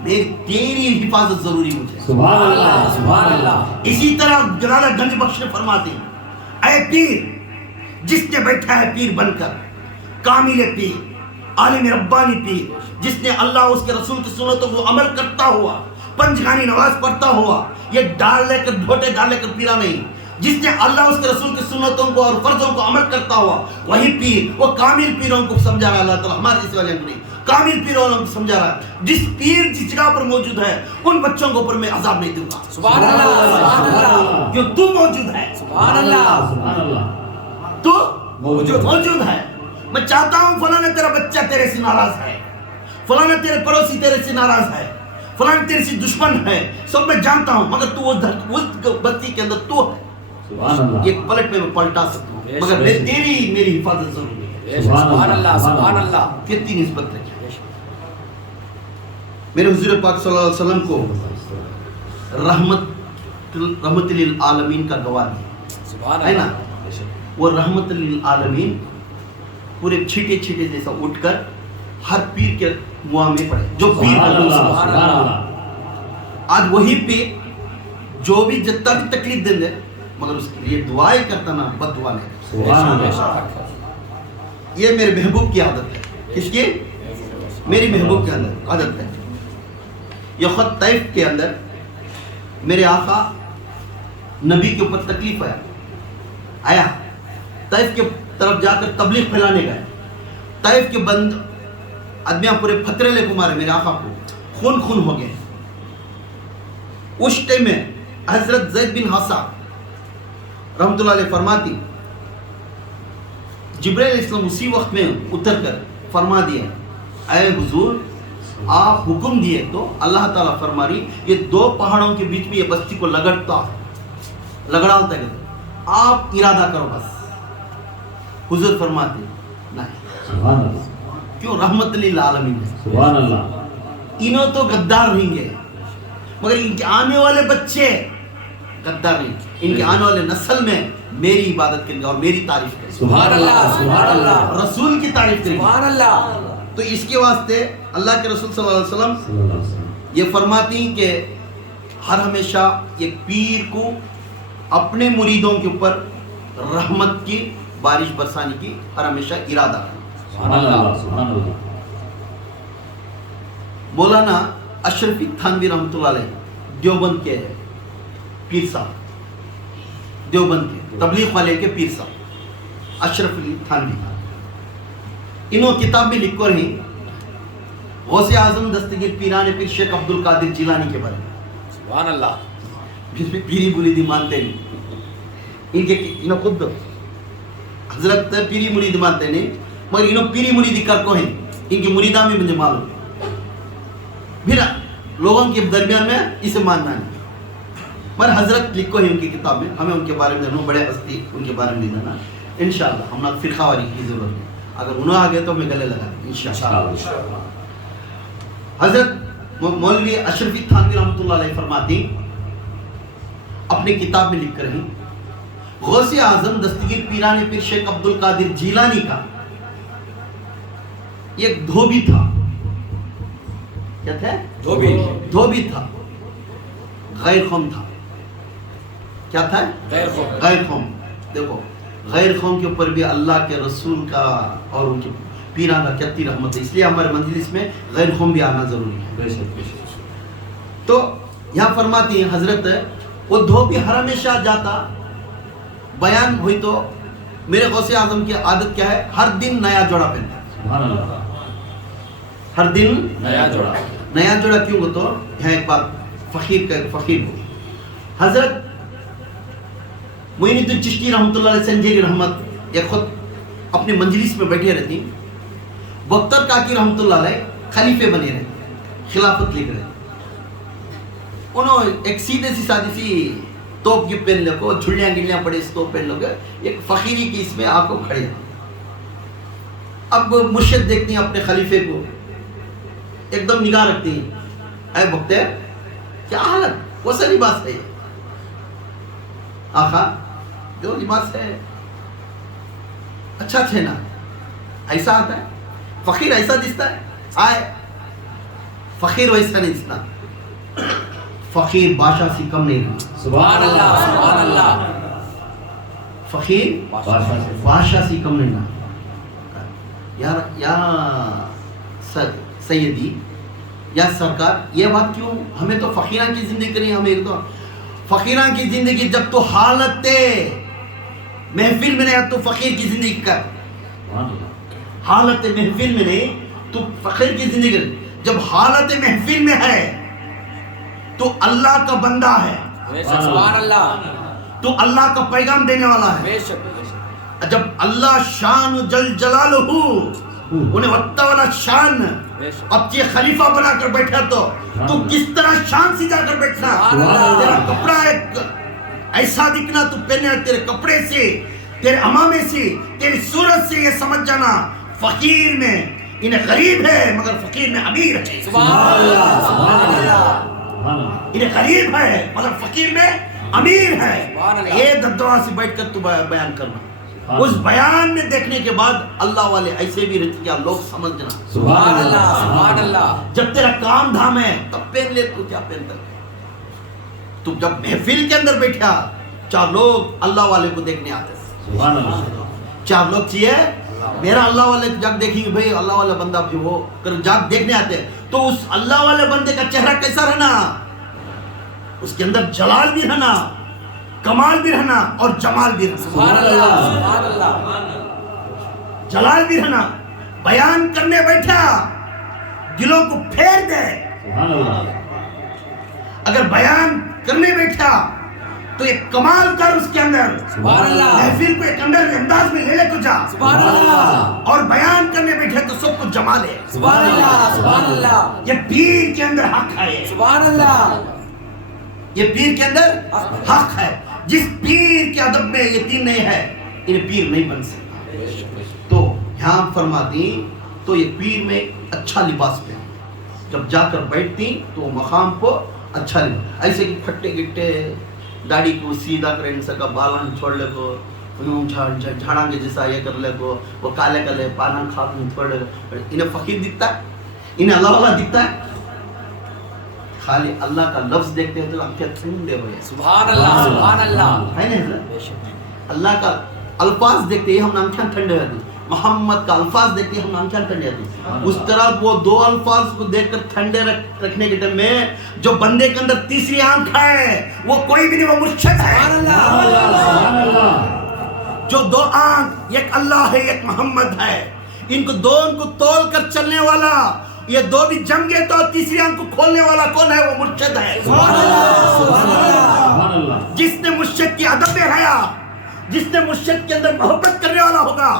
تیری حفاظت ضروری مجھے. سبحان اللہ. سبحان اللہ. اسی طرح جلالہ گنج بخش نے فرماتے ہیں اے پیر جس نے بیٹھا ہے پیر بن کر، کامل پیر عالم ربانی پیر جس نے اللہ اس کے رسول کی سنتوں کو عمل کرتا ہوا پنجگانی نماز پڑھتا ہوا، یہ ڈال لے کر دھوٹے ڈال لے کر پیرا نہیں، جس نے اللہ اس کے رسول کی سنتوں کو اور فرضوں کو عمل کرتا ہوا وہی پیر، وہ کامل پیروں کو سمجھا رہا ہے اللہ تعالیٰ، ہمارے اس والے کو نہیں، کامل پیروں کو سمجھا رہا ہے۔ جس پیر جس جگہ پر موجود ہے ان بچوں کو پر میں عذاب نہیں دوں گا، سبحان اللہ سبحان اللہ جو تو موجود ہے، سبحان اللہ سبحان اللہ تو موجود ہے۔ میں چاہتا ہوں فلاں تیرا بچہ تیرے سے ناراض ہے، فلاں تیرے پڑوسی تیرے سے ناراض ہے، فلاں تیرے سے دشمن ہے، سب میں جانتا ہوں، مگر تو اس بستی کے اندر تو ہے، سبحان اللہ ایک پلٹ میں پلٹا سکتا ہوں، مگر میری حفاظت ضروری ہے۔ سبحان اللہ سبحان اللہ کتنی نسبت رکھی میرے حضور پاک صلی اللہ علیہ وسلم کو رحمت للعالمین کا گواہ دیا سبحان ہے نا، اللہ وہ رحمت للعالمین پورے چھیٹے چھیٹے جیسا اٹھ کر ہر پیر کے منہ میں پڑے، جو پیر سبحان اللہ سبحان سبحان اللہ۔ اللہ آج وہی پیر جو بھی جتنا بھی تکلیف دیں دے مگر اس کے لیے دعائیں کرتا نا، بد دعا نہیں کرتا۔ سبحان اللہ یہ میرے محبوب کی عادت ہے، کس کی؟ میری محبوب کے اندر عادت ہے۔ یہ خود طیف کے اندر میرے آقا نبی کے اوپر تکلیف آیا، طیف کے طرف جا کر تبلیغ پھیلانے گئے، طیف کے بند آدمیاں پورے پھترے کو مارے، میرے آقا کو خون ہو گئے۔ اس ٹائم میں حضرت زید بن حسا رحمت اللہ علیہ فرماتی، جبرائیل علیہ السلام اسی وقت میں اتر کر فرما دیا، اے حضور آپ حکم دیے تو اللہ تعالیٰ فرما رہی یہ دو پہاڑوں کے بیچ میں یہ بستی کو لگڑالتا ہے، آپ ارادہ کرو بس۔ حضور فرماتے نہیں، سبحان اللہ کیوں؟ رحمت للعالمین ہے، سبحان اللہ انہوں تو غدار نہیں گے مگر ان کے آنے والے بچے غدار نہیں، ان کے آنے والے نسل میں میری عبادت کریں گے اور میری تعریف کریں گے، سبحان اللہ سبحان اللہ رسول کی تعریف کریں گے۔ سبحان اللہ۔ تو اس کے واسطے اللہ کے رسول صلی اللہ علیہ وسلم صلی اللہ علیہ وسلم یہ فرماتی ہیں کہ ہر ہمیشہ ایک پیر کو اپنے مریدوں کے اوپر رحمت کی بارش برسانے کی ہر ہمیشہ ارادہ کرنا۔ سبحان اللہ سبحان اللہ مولانا اشرف تھانوی رحمۃ اللہ علیہ دیوبند کے پیر صاحب، دیوبند کے تبلیغ والے کے پیر صاحب اشرف تھانوی، انہوں کتاب میں لکھ کر ہی غوث اعظم دستگیر پیران پیر شیخ عبد القادر جیلانی کے بارے میں، سبحان اللہ۔ جس میں پیری مریدی مانتے نہیں، ان کے انہوں خود حضرت پیری مرید مانتے نہیں مگر انہوں پیری مریدی کر کو ہیں، ان کی مریدہ میں مجھے معلوم پھر لوگوں کے درمیان میں اسے ماننا نہیں، مگر حضرت لکھو ہیں ان کی کتاب میں، ہمیں ان کے بارے میں جاننا، بڑے ہستی ان کے بارے میں جاننا انشاءاللہ، ہم نے فرقہ واری کی ضرورت ہے، اگر انہوں آ گئے تو ہمیں گلے لگا دیں انشاءاللہ۔ حضرت مولوی اشرفی تھانوی رحمۃ اللہ علیہ فرماتی اپنی کتاب میں لکھ کر ہیں، غوث اعظم دستگیر پیران پیر شیخ عبد القادر جیلانی کا ایک دھوبی تھا، کیا تھا؟ دھوبی تھا، غیر قوم تھا، کیا تھا؟ غیر قوم۔ دیکھو غیر قوم کے اوپر بھی اللہ کے رسول کا اور ان کے پیران کا کتنی رحمت ہے، اس لیے ہمارے مجلس میں غیر قوم بھی آنا ضروری ہے۔ بے شک بے شک تو یہاں فرماتی ہیں حضرت وہ دھوبی ہر ہمیشہ جاتا، بیان ہوئی تو میرے غوث اعظم کی عادت کیا ہے؟ ہر دن نیا جوڑا پہنتا، سبحان اللہ ہر دن نیا جوڑا۔ نیا جوڑا کیوں ہو؟ تو یہاں ایک بات فقیر ہو، حضرت معین الدین چشتی رحمۃ اللہ علیہ سنجیری رحمت یہ خود اپنے مجلس میں بیٹھے رہتی، بختر کاکی رحمۃ اللہ علیہ خلیفے بنے رہے، خلافت لکھ رہے، انہوں ایک سیدھے سی سادی سی توپ کی پہن لے کو، جھلیاں گلیاں پڑے اس توپ پہن لو گے، ایک فقیری کی اس میں آنکھوں کھڑے ہیں۔ اب مرشد دیکھتی ہیں اپنے خلیفے کو، ایک دم نگاہ رکھتی ہیں، اے بختر کیا حالت، کون سا لباس ہے یہ؟ آقا جو لباس ہے اچھا ہے نا، ایسا آتا ہے، فقیر ایسا دستا ہے، آئے فقیر ویسا نہیں دستا، فقیر بادشاہ سے کم نہیں رہا، سبحان اللہ سبحان اللہ۔ فقیر بادشاہ سے بادشاہ سے کم نہیں رہا۔ یا سیدی یا سرکار یہ بات کیوں ہمیں تو فقیران کی زندگی کریں ہمیں ایک تو فقیران کی زندگی جب تو حالت محفل میں نہیں تو فقیر کی زندگی کر سبحان اللہ حالت محفل میں نہیں تو فقیر کی زندگی کر جب حالت محفل میں ہے تو اللہ کا بندہ ہے بے شک سبحان اللہ تو اللہ کا پیغام دینے والا ہے بے شک جب اللہ شان جل جلالہ انہیں وقت والا شان بے شک اب یہ خلیفہ بنا کر بیٹھا تو کس طرح شان سے جا کر بیٹھنا تیرا کپڑا ایک ایسا دکھنا تو پہنے تیرے کپڑے سے تیرے امامے سے تیری صورت سے یہ سمجھ جانا فقیر میں انہیں غریب ہے مگر فقیر میں امیر ہے سبحان اللہ سبحان اللہ سبحان اللہ انہیں غریب ہے مگر فقیر میں امیر ہے سبحان اللہ۔ یہ دبدبا سے بیٹھ کر تو بیان کرنا اس بیان میں دیکھنے کے بعد اللہ والے ایسے بھی رہتے کیا لوگ سمجھنا سبحان اللہ سبحان اللہ جب تیرا کام دھام ہے تب پہن لے تو کیا پہنتا ہے تو جب محفل کے اندر بیٹھا 4 لوگ اللہ والے کو دیکھنے آتے ہیں سبحان اللہ 4 لوگ چاہیے میرا اللہ والے جگ دیکھیں گے بھئی اللہ والا بندہ بھی وہ کر جگ دیکھنے آتے ہیں تو اس اللہ والے بندے کا چہرہ کیسا رہنا اس کے اندر جلال بھی رہنا کمال بھی رہنا اور جمال بھی رہنا سبحان اللہ سبحان اللہ جلال بھی رہنا بیان کرنے بیٹھا دلوں کو پھیر دے سبحان اللہ اگر بیان کرنے بیٹھا تو ایک کمال کر اس کے اندر سبحان اللہ محفل کو ایک انداز میں لے لے تو جا سبحان اللہ اور بیان کرنے بیٹھے تو سب کچھ جمال ہے سبحان اللہ سبحان اللہ یہ پیر کے اندر حق ہے سبحان اللہ یہ پیر کے اندر حق ہے جس پیر کے ادب میں یقین نہیں ہے انہیں پیر نہیں بن سکتا تو یہاں فرماتی تو یہ پیر میں اچھا لباس پہن جب جا کر بیٹھتی تو مقام کو اچھا لباس ایسے کہ پھٹے گٹے داڑھی کو سیدھا کریں ان سکا بالان چھوڑ لے کو جھاڑاں کے جیسا یہ کر لے کو وہ کالے کالے پانا کھا کے چھوڑ لے کو انہیں فقیر دکھتا ہے انہیں اللہ والا دکھتا ہے خالی اللہ کا لفظ دیکھتے ہیں تو آنکھیں ٹھنڈے ہوئے سبحان اللہ سبحان اللہ ہے نا اللہ کا الفاظ دیکھتے ہیں ہم آنکھیں ٹھنڈے ہوتی محمد کا الفاظ دیکھتے ہیں ہم آنکھیں ٹھنڈے ہوتی اس طرح وہ 2 الفاظ کو دیکھ کر ٹھنڈے رکھنے کے ٹائم میں جو بندے کے اندر تیسری آنکھ ہے وہ کوئی بھی نہیں وہ مرشد ہے سبحان اللہ جو 2 آنکھ ایک اللہ ہے ایک محمد ہے ان کو دونوں کو تول کر چلنے والا یہ 2 بھی جم گئے تو تیسری آنکھ کو کھولنے والا کون ہے وہ مرشد ہے سبحان اللہ سبحان اللہ سبحان اللہ جس نے مرشد کی ادب میں رہا جس نے مرشد کے اندر محبت کرنے والا ہوگا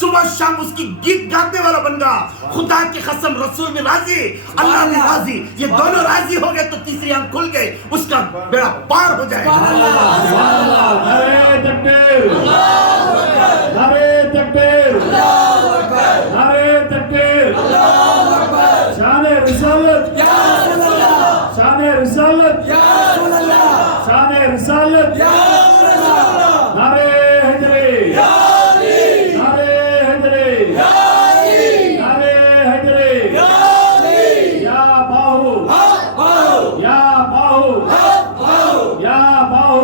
صبح شام اس کی گیت گانے والا بنگا خدا کی قسم رسول بھی راضی اللہ بھی راضی یہ دونوں راضی ہو گئے تو تیسری آنکھ کھل گئی اس کا بیڑا پار ہو جائے نعرہ تکبیر نعرہ تکبیر نعرہ تکبیر شان رسالت شان رسالت شان رسالت نعرہ حیدری نعرہ حیدری نعرہ حیدری یا باہو یا باہو یا باہو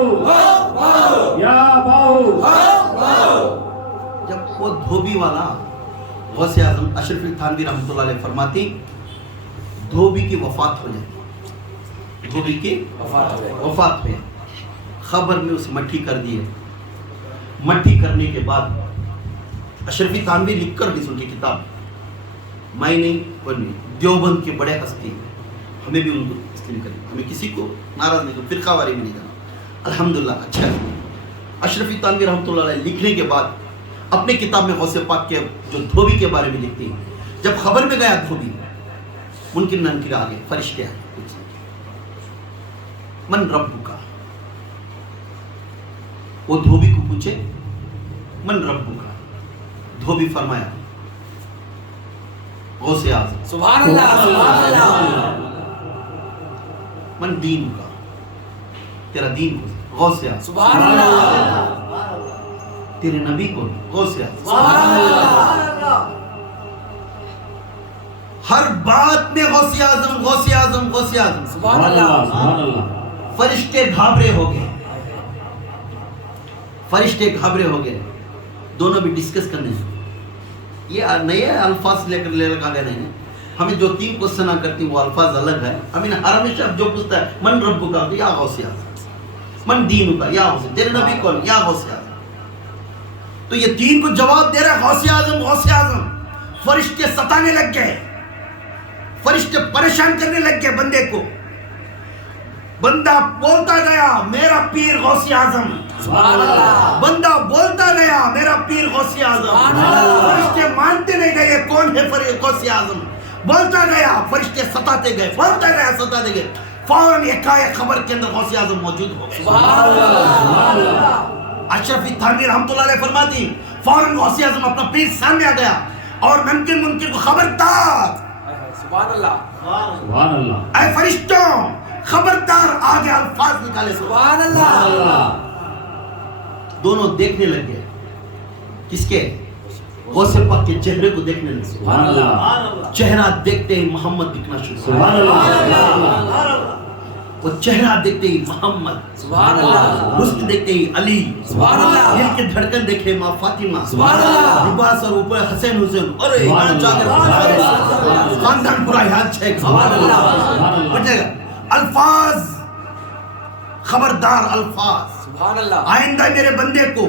یا باہو جب وہ دھوبی والا غوث اعظم اشرف علی تھانوی رحمۃ اللہ علیہ فرماتی دھوبی کی وفات ہو جائے دھوبی کی وفات ہوئی خبر میں اسے مٹھی کر دیے مٹھی کرنے کے بعد اشرف علی تھانوی لکھ کر دی ان کی کتاب میں نہیں کوئی نہیں دیوبند کے بڑے ہستی ہمیں بھی ان کو تسلیم کریں ہمیں کسی کو ناراض نہیں کریں فرقہ واری میں نہیں جانا الحمدللہ اچھا ہے اشرف علی تھانوی رحمۃ اللہ علیہ لکھنے کے بعد اپنی کتاب میں غوث پاک کے جو دھوبی کے بارے میں لکھتی ہیں جب خبر میں گیا دھوبی منکر ننکر آگے فرشتے آگے من رب کا وہ دھوبی کو پوچھے من رب کا دھوبی فرمایا غوث اعظم سبحان اللہ سبحان اللہ من دین کا تیرا دین کو غوث اعظم سبحان اللہ تیرے نبی کو غوث اعظم سبحان اللہ ہر بات میں غوث اعظم غوث اعظم غوث اعظم سبحان اللہ سبحان اللہ فرشتے گھابرے ہو گئے فرشتے گھابرے ہو گئے دونوں بھی ڈسکس کرنے یہ نئے الفاظ لے رکھا گیا نہیں ہے. ہمیں جو 3 کوشچن کرتی ہیں وہ الفاظ الگ ہے. ہمیں ہمیشہ جو پوچھتا ہے من رب کا یا غوث اعظم، من دین کا یا غوث، تیرے نبی کون یا غوث اعظم. تو یہ 3 کو جواب دے رہا ہے غوث اعظم غوث اعظم. فرشتے ستانے لگ گئے، فرشتے پریشان کرنے لگ گئے بندے کو. بندہ بولتا گیا میرا پیر غوث اعظم، بندہ بولتا گیا میرا پیر غوث اعظم. فرشتے مانتے نہیں گئے کون ہے غوث اعظم. بولتا گیا فرشتے ستاتے گئے، بولتا گیا ستاتے گئے. فوراً ایک خبر کے اندر غوث اعظم موجود ہو گئے. اشرف تھانوی رحمۃ اللہ علیہ فرماتی فوراً غوث اعظم اپنا پیر سامنے آ گیا اور ممکن منکر کو خبردار، سبحان اللہ، سبحان اللہ، اے فرشتوں خبردار. آگے الفاظ نکالے سبحان اللہ. دونوں دیکھنے لگ گئے. کس کے؟ غوث پاک کے چہرے کو دیکھنے لگے. سبحان اللہ، چہرہ دیکھتے ہی محمد دکھنا شروع ہوا. سبحان اللہ، وہ چہرہ دیکھتے ہی محمد، سبحان اللہ، حسن دیکھتے ہی علی، سبحان اللہ، دل کے دھڑکن دیکھے ماں فاطمہ، سبحان اللہ، لباس اور اوپر حسین حسین اور سبحان ایمان چاگر اللہ، خاندان پورا یاد چھے. سبحان اللہ، سبحان اللہ، بچے گا الفاظ، خبردار الفاظ. سبحان اللہ. آئندہ میرے بندے کو،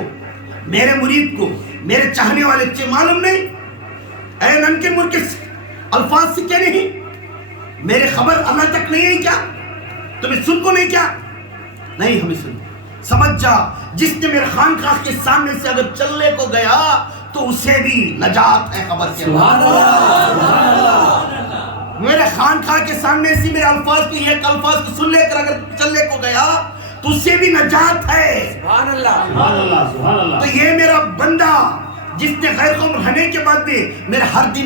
میرے مرید کو، میرے چاہنے والے سے معلوم نہیں اے ننکے ملک کے الفاظ سے کیا نہیں؟ میرے خبر اللہ تک نہیں ہے کیا؟ تمہیں سن کو نہیں کیا؟ نہیں ہمیں سن. سمجھ جا جس نے میرے خانقاہ کے سامنے سے اگر چلنے کو گیا تو اسے بھی نجات ہے. خبر کے سبحان اللہ، سبحان اللہ. میرے خانقاہ کے سامنے سے میرے الفاظ کو ایک الفاظ کو سن لے کر اگر چلنے کو گیا تو اسے بھی نجات ہے. سبحان اللہ، سبحان اللہ، سبحان اللہ. تو یہ میرا بندہ جس نے غیر قوم رہنے کے بعد بھی میرے ہر دن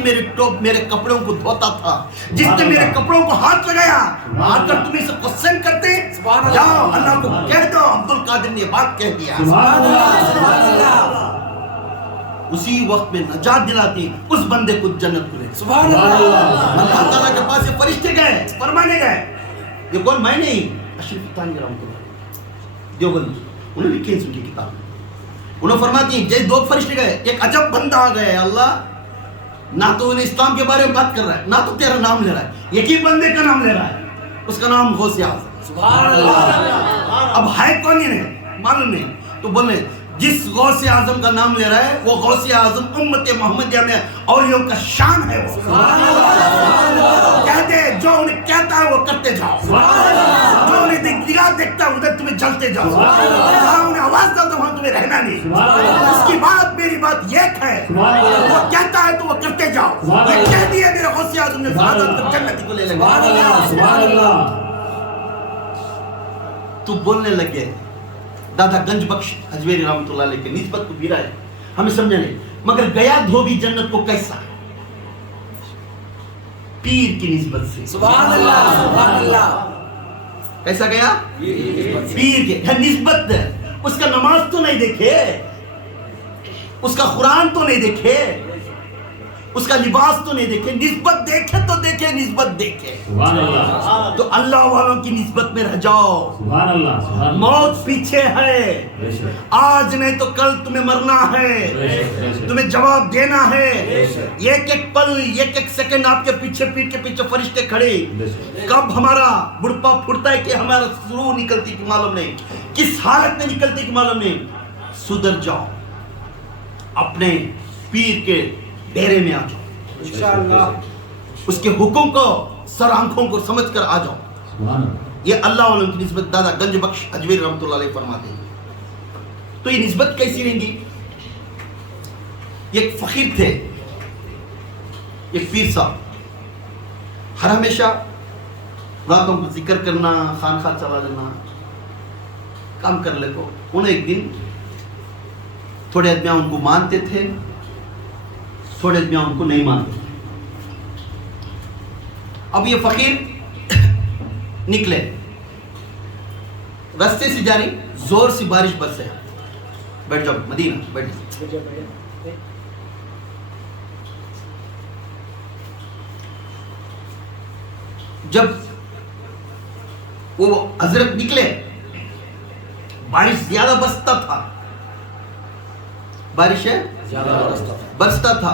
میرے کپڑوں کو دھوتا تھا، جس نے میرے کپڑوں کو ہاتھ لگایا. آ کر تم اسے کوسچن کرتے سبحان اللہ. جاؤ اللہ کو کہہ دو عبد القادر نے یہ بات کہہ دیا. سبحان اللہ، سبحان اللہ، اسی وقت میں نجات دلاتی اس بندے کو جنت کو لے. سبحان اللہ. اللہ تعالیٰ کے پاس یہ فرشتے گئے فرمانے گئے. یہ کون؟ میں نہیں، اشرف تھانوی رحمۃ اللہ دیوبند، انہوں نے کینس کی کتاب. انہوں فرماتی ہیں جیسے 2 فرشتے گئے، ایک عجب بندہ آ گیا ہے اللہ، نہ تو انہیں اسلام کے بارے میں بات کر رہا ہے، نہ تو تیرا نام لے رہا ہے، ایک ہی بندے کا نام لے رہا ہے، اس کا نام غوث اعظم. سبحان اللہ. اب ہے کون یہ معلوم نہیں. تو بولے جس غوث اعظم کا نام لے رہا ہے وہ غوث اعظم امت محمدیہ میں اولیاء کا شان ہے. وہ سبحان اللہ. کہتے جو انہیں کہتا ہے وہ کرتے جاؤ، جو انہیں نگاہ دیکھتا ہے ادھر تمہیں جلتے جاؤ، جہاں انہیں آواز دیتا وہاں تمہیں رہنا نہیں. اس کی بات میری بات ایک ہے، وہ کہتا ہے تو وہ کرتے جاؤ. یہ کہہ دیا میرے غوث اعظم نے سعادت جنتی کو لے سبحان لگا. اللہ، سبحان اللہ. تو بولنے لگے دادا گنج بخش حجویری رحمۃ اللہ علیہ کے نسبت کو گرا ہے، ہمیں سمجھا نہیں. مگر گیا دھوبی جنت کو کیسا؟ پیر کی نسبت سے. سبحان اللہ، سبحان اللہ. کیسا گیا؟ پیر کے نسبت. اس کا نماز تو نہیں دیکھے، اس کا قرآن تو نہیں دیکھے، اس کا لباس تو نہیں دیکھے، نسبت دیکھے تو دیکھے، نسبت دیکھے. سبحان اللہ، تو اللہ والوں کی نسبت میں رہ جاؤ. سبحان اللہ، سبحان اللہ. موت پیچھے ہے، بے شک، آج نہیں تو کل تمہیں مرنا ہے، بے شک، بے شک. تمہیں جواب دینا ہے. ایک ایک پل، ایک ایک سیکنڈ آپ کے پیچھے پیٹ کے پیچھے فرشتے کھڑے. بے شک. کب ہمارا بڑھپا پھٹتا ہے کہ ہمارا روح نکلتی کی معلوم نہیں، کس حالت میں نکلتی کی معلوم نہیں. سدھر جاؤ، اپنے پیر کے ڈیرے میں آ جاؤ، انشاءاللہ. اس کے حکم کو سر آنکھوں کو سمجھ کر آ جاؤ. سبحان اللہ. یہ اللہ والوں کی نسبت دادا گنج بخش حجویری رحمۃ اللہ علیہ فرماتے ہیں. تو یہ نسبت کیسی رہیں گی؟ ایک فقیر تھے، ایک پیر صاحب، ہر ہمیشہ راتوں کو ذکر کرنا، خانقاہ چلا لینا، کام کر لے. کو انہیں ایک دن تھوڑے آدمی ان کو مانتے تھے، تھوڑے آدمی ان کو نہیں مانتے تھے. اب یہ فقیر نکلے، راستے سے جاری، زور سے بارش برسے. بیٹھ جاؤ مدینہ، بیٹھ جاؤ. جب وہ حضرت نکلے، بارش زیادہ برستا تھا، بارش ہے زیادہ برستا تھا.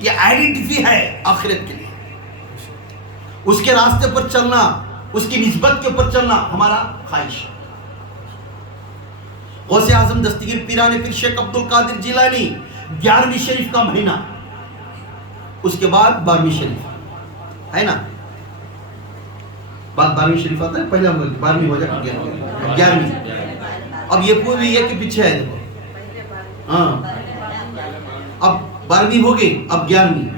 یہ آئیڈینٹیفی ہے آخرت کے لیے. اس کے راستے پر چلنا, اس کی نسبت کے اوپر چلنا ہمارا خواہش ہے. غوث اعظم دستگیر پیران پیر شیخ عبد القادر جیلانی 11ویں شریف کا مہینہ, اس کے بعد 12ویں شریف ہے نا, بعد 12ویں شریف آتا ہے, پہلے 12ویں ہو جائے 11ویں. اب یہ پوری یہ کے پیچھے ہے دیکھو, ہاں اب 12ویں ہو گئی, اب 11ویں,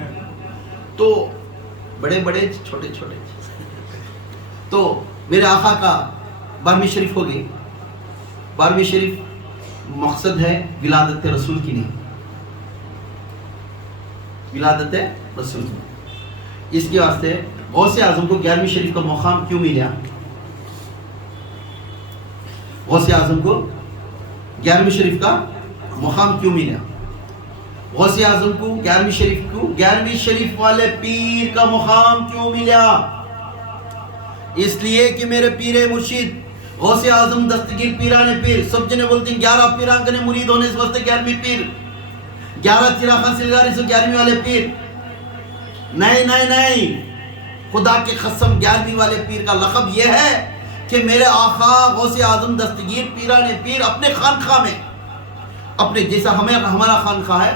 تو بڑے بڑے چھوٹے چھوٹے. تو میرے آقا کا 12ویں شریف ہو گئی. 12ویں شریف مقصد ہے ولادت رسول کی نہیں, ولادت رسول. اس کے واسطے غوث اعظم کو 11ویں شریف کا مقام کیوں ملا؟ غوث اعظم کو 11ویں شریف کا مقام کیوں ملا؟ غوث اعظم کو 11ویں شریف والے پیر کا مقام کیوں ملا؟ اس لیے کہ میرے پیر مرشد غوث اعظم دستگیر پیران پیر, سب جنے بولتے ہیں 11 پیران کنے مرید ہونے اس واسطے 11ویں پیر, 11 چراغاں سلگاری سے 11ویں والے پیر. نہیں, خدا کی قسم 11ویں والے پیر کا لقب یہ ہے کہ میرے آقا غوث اعظم دستگیر پیران پیر اپنے خانقاہ میں, اپنے جیسا ہمارا خانقاہ ہے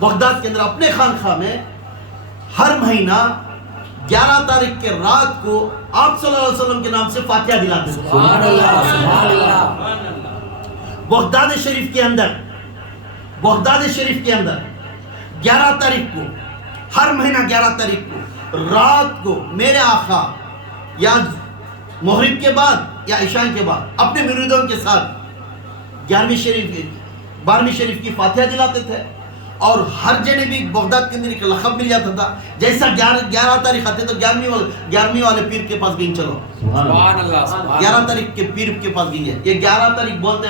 بغداد کے اندر, اپنے خانقاہ میں ہر مہینہ 11 تاریخ کے رات کو آپ صلی اللہ علیہ وسلم کے نام سے فاتحہ دلاتے ہیں. سبحان اللہ, سبحان اللہ. بغداد شریف کے اندر 11 تاریخ کو, ہر مہینہ 11 تاریخ کو رات کو میرے آقا یا مغرب کے بعد یا عشاء کے بعد اپنے مریدوں کے ساتھ 12ویں شریف کی فاتحہ دلاتے تھے. اور ہر جنے بھی بغداد کے اندر ایک لقب مل جاتا تھا, جیسا 11 تاریخ آتے تو 11ویں والے پیر کے پاس گئیں, چلو سبحان اللہ, 11 تاریخ کے پیر کے پاس گئیں. یہ 11 تاریخ بولتے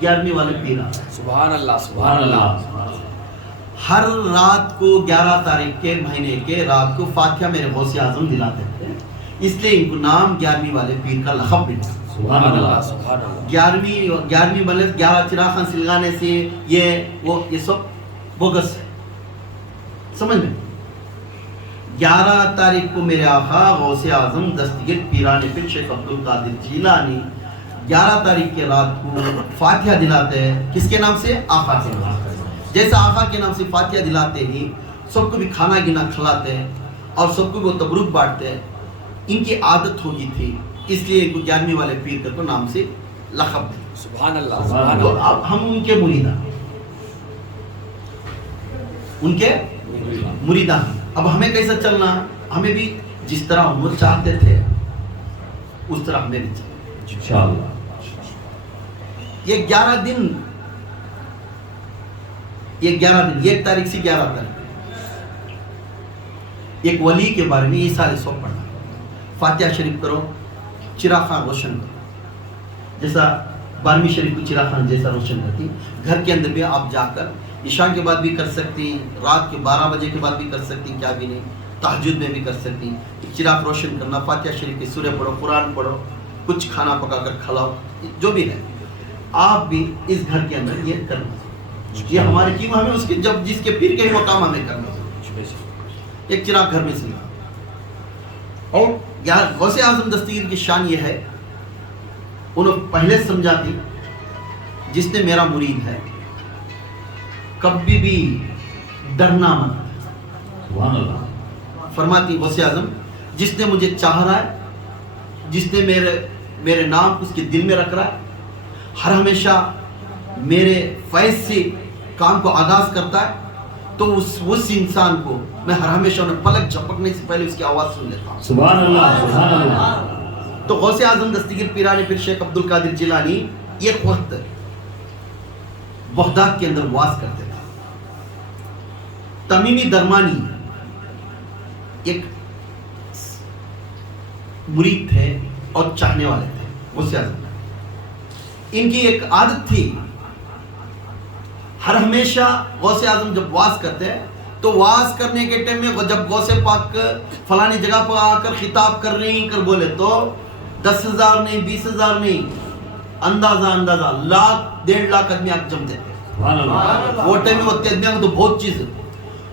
11ویں والے پیر آتے. سبحان اللہ, سبحان اللہ. ہر رات کو 11 تاریخ کے مہینے کے رات کو فاتحہ میرے غوث اعظم دلاتے تھے, اس لیے ان کو نام 11ویں والے پیر کا لقب ملا. سبحان اللہ. سبحان اللہ. 11ویں بلد 11 چراغاں سلگانے سے یہ سب بوگس ہے, سمجھ میں. 11 تاریخ کو میرے آقا غوث اعظم دستگیر پیران پیر شیخ عبد القادر جیلانی 11 تاریخ کے رات کو فاتحہ دلاتے ہیں. کس کے نام سے؟ آقا کے نام. جیسا آقا کے نام سے فاتحہ دلاتے ہی سب کو بھی کھانا گنا کھلاتے ہیں اور سب کو وہ تبرک بانٹتے ہیں. ان کی عادت ہوگی تھی, اس لیے ان کو 11ویں والے پیر کو نام سے لقب دیا. سبحان اللہ, سبحان سبحان تو اللہ. اب ہم ان کے مریداں, ان کے مریداں. اب ہمیں کیسا چلنا؟ ہمیں بھی جس طرح وہ چاہتے تھے اس طرح ہمیں بھی چلنا. انشاءاللہ. یہ 11 دن, 1 تاریخ سے 11 تاریخ ایک ولی کے بارے میں یہ سارے سب پڑھنا. فاتحہ شریف کرو, چراغاں روشن کرو, جیسا 12ویں شریف کو چراغاں جیسا روشن کرتی. گھر کے اندر بھی آپ جا کر عشاء کے بعد بھی کر سکتی, رات کے 12 بجے کے بعد بھی کر سکتی, کیا بھی نہیں, تہجد میں بھی کر سکتی. چراغ روشن کرنا, فاتحہ شریف کی سورہ پڑھو, قرآن پڑھو, کچھ کھانا پکا کر کھلاؤ, جو بھی ہے آپ بھی اس گھر کے اندر یہ کرنا. یہ ہمارے کیوں ہمیں اس کے جب جس کے پیر کے مقام ہمیں کرنا. ایک چراغ گھر میں سے. اور یار غوث اعظم دستگیر کی شان یہ ہے, انہوں پہلے سمجھاتی جس نے میرا مرید ہے کبھی بھی ڈرنا مت. سبحان اللہ. فرماتی غوث اعظم جس نے مجھے چاہ رہا ہے, جس نے میرے نام اس کے دل میں رکھ رہا ہے, ہر ہمیشہ میرے فیض سے کام کو آغاز کرتا ہے, تو اس انسان کو میں ہر ہمیشہ انہیں پلک جھپکنے سے پہلے اس کی آواز سن لیتا ہوں. سبحان اللہ. سبحان اللہ. تو غوث اعظم دستگیر پیران پیر شیخ عبد القادر جیلانی ایک وقت بغداد کے اندر واز کرتے تھے. تمیمی درمانی ایک مرید تھے اور چاہنے والے تھے غوث اعظم. ان کی ایک عادت تھی, ہر ہمیشہ غوث اعظم جب واز کرتے ہیں تو واز کرنے کے ٹائم میں جب غوث پاک فلانی جگہ پر آ کر خطاب کر رہی کر بولے تو 10,000 نہیں 20,000 نہیں, اندازہ لاکھ 1.5 لاکھ آدمی آپ جمتے تھے. سبحان اللہ. وہ ٹائم میں وہ آدمیاں تو بہت چیز ہے.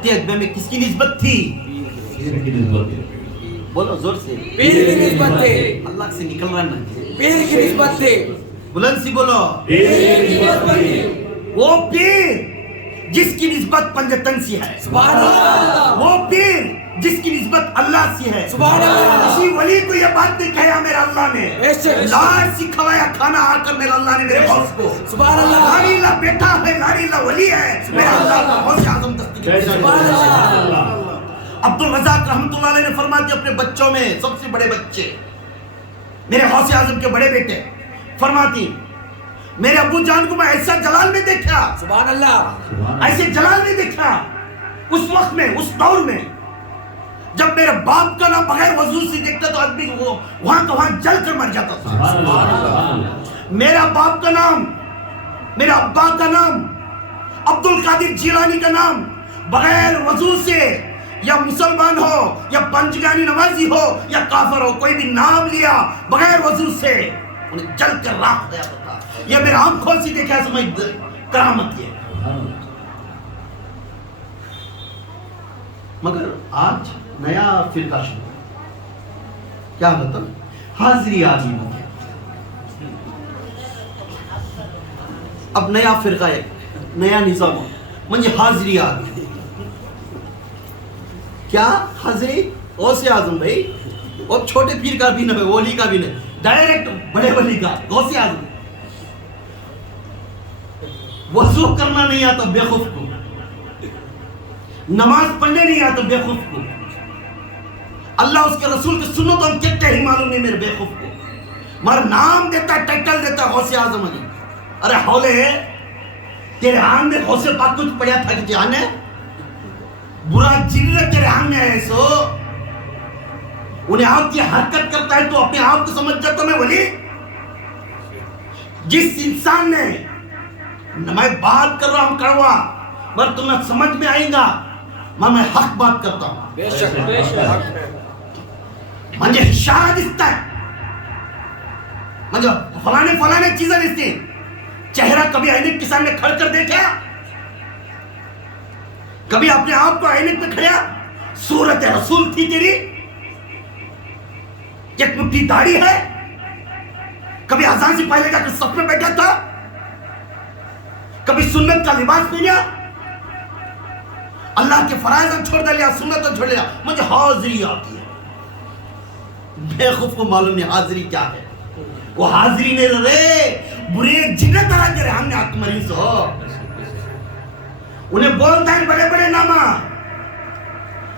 جتے اقبے میں کس کی نسبت تھی؟ پیر کی نسبت ہے. بولو زور سے. پیر کی نسبت تھے. اللہ سے نکل رہا نا. پیر کی نسبت تھے. بلند سی بولو. پیر کی نسبت تھی. وہ پیر جس کی نسبت پنجتن سی ہے. سبحان اللہ. وہ پیر جس کی نسبت اللہ سی ہے. سبحان اللہ. کسی ولی کو یہ بات نہیں کہا میرا اللہ نے. بے شک. لاش سکھوایا کھانا آ کر میرا اللہ نے میرے غوث کو. سبحان اللہ. لاری اللہ بیٹا ہے, لاری اللہ ولی ہے, میرا اللہ غوث اعظم تصدیق. سبحان اللہ. عبد الرزاق رحمۃ اللہ علیہ نے فرمایا کہ اپنے بچوں میں سب سے بڑے بچے میرے غوث اعظم کے بڑے بیٹے فرماتی میرے ابو جان کو میں ایسا جلال میں دیکھا, سبحان اللہ. ایسے جلال میں دیکھا اس وقت میں, اس دور میں جب میرے باپ کا نام بغیر وضو سے دیکھتا تو آدمی وہ وہاں کا وہاں جل کر مر جاتا تھا. میرا باپ کا نام, میرا ابا کا نام, عبد القادر جیلانی کا نام بغیر وضو سے یا مسلمان ہو یا پنجگانی نمازی ہو یا کافر ہو, کوئی بھی نام لیا بغیر وضو سے انہیں جل کر راکھ ہو جاتا تھا. یہ میرا آنکھ کھول سی دیکھا سمجھ کرامت یہ. مگر آج نیا فرقہ شروع کیا مطلب حاضری آدمی ہو گیا. اب نیا فرقہ ہے, نیا نظام ہو منجھے حاضری آدمی. کیا حاضری غوث اعظم بھائی, اور چھوٹے پیر کا بھی نہ, ولی کا بھی نہیں, ڈائریکٹ بڑے ولی کا غوث اعظم. وضو کرنا نہیں آتا بےخوف کو, نماز پڑھنے نہیں آتا بےخوف کو, اللہ اس کے رسول کی سنت ہم کہتے ہی معلوم نہیں میرے بےخوف کو, مگر نام دیتا ہے, ٹائٹل دیتا ہے غوث اعظم علی. ارے حولے تیرے آن میں غوث پاک کچھ پڑھا تھا کہ جانے برا جن تیرے آن میں ہے سو انہیں آپ کی حرکت کرتا ہے تو اپنے آپ کو سمجھ جاتا میں ولی. جس انسان نے, میں بات کر رہا ہوں کڑوا مگر تمہیں سمجھ میں آئیں گا, میں حق بات کرتا ہوں. بے شک. بے شک. مجھے اشارہ دستا ہے, مجھے فلانے چیزیں دستی ہیں. چہرہ کبھی عینک کے سامنے کھڑ کر دیکھا, کبھی اپنے آپ کو عینک پہ کھڑیا, صورت رسول تھی تیری, ایک مٹھی داڑھی ہے, کبھی اذان سے پہلے جا کر صف میں بیٹھا تھا, کبھی سنت کا لباس پہنا, اللہ کے فرائض چھوڑ دیا, سنت چھوڑ دیا. مجھے حاضری آتی ہے. بے خوف کو معلوم نہیں حاضری کیا ہے. وہ حاضری نہیں رہے برے جنہ طرح کے رہنے آنکھ مریض ہو, انہیں بولتا ہے بڑے بڑے نامہ,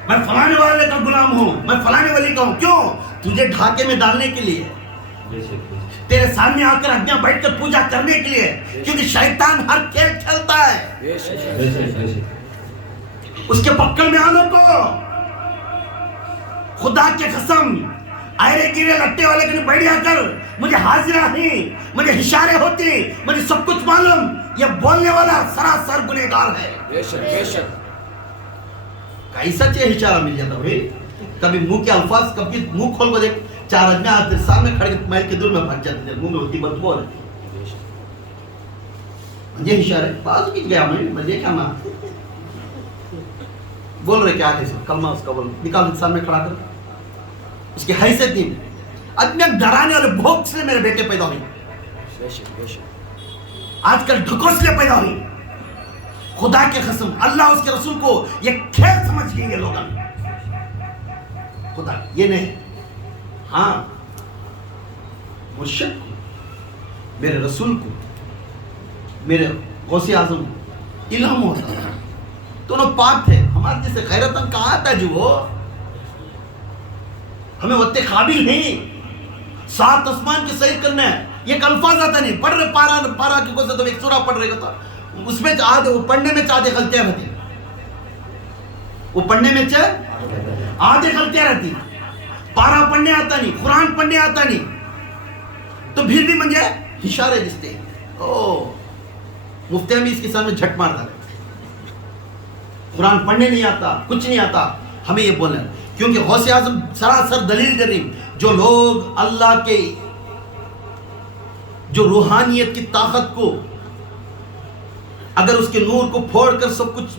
میں فلانے والے کا غلام ہوں, میں فلانے والی کا ہوں. کیوں؟ تجھے ڈھاکے میں ڈالنے کے لیے, تیرے سامنے آ کر اگیاں بیٹھ کر پوجا کرنے کے لیے, کیونکہ شیطان ہر کھیل کھیلتا ہے. بے شک. اس کے پکڑ میں آنے کو خدا کے قسم آئرے گیرے لٹے والے کے بیٹھ جا کر مجھے حاضرہ نہیں, مجھے اشارے ہوتی, مجھے سب کچھ معلوم, یہ بولنے والا سراسر گنہگار ہے. بے شک. بے شک. کیسا چاہے اشارہ مل جاتا بھائی. کبھی منہ کے الفاظ, کبھی منہ کھول کو دیکھ, چار آدمی آتے سامنے کھڑے کے محل کے دور میں بھاگ جاتے تھے, منہ میں ہوتی بدبو رہتی. یہ اشارے بعض بھی گیا میں دیکھا نا, بول رہے کیا ہے کلمہ اس کا بول نکال انسان میں کھڑا کر, اس کی حیثیت نہیں. اتنے ڈرانے والے بھوک میرے بیٹے پیدا ہوئی, بے شک. بے شک. آج کل ڈھکوسلے پیدا ہوئی. خدا کے قسم اللہ اس کے رسول کو یہ کھیل سمجھ گئے لوگ. خدا یہ نہیں, ہاں مرشد کو, میرے رسول کو, میرے غوث اعظم الہام ہوتا ہے. دونوں پاک تھے. ہمارے جیسے غیرتن کہاں آتا ہے جو وہ, ہمیں اتنے قابل نہیں 7 آسمان کی سیر کرنا ہے. یہ ایک الفاظ آتا نہیں, پڑھ رہے پارا کی کوئی تو ایک سورہ پڑھ رہے گا, اس میں پڑھنے میں آدھے غلطیاں رہتی, وہ پڑھنے میں آدھے غلطیاں رہتی. پارا پڑھنے آتا نہیں, قرآن پڑھنے آتا نہیں, تو پھر بھی مجھے اشارے دستے ہیں. مفتی بھی اس کے سامنے جھٹ مار ڈالے, قرآن پڑھنے نہیں آتا, کچھ نہیں آتا. ہمیں یہ بولنا, کیونکہ غوث اعظم سراسر دلیل دے رہی. جو لوگ اللہ کے جو روحانیت کی طاقت کو, اگر اس کے نور کو پھوڑ کر سب کچھ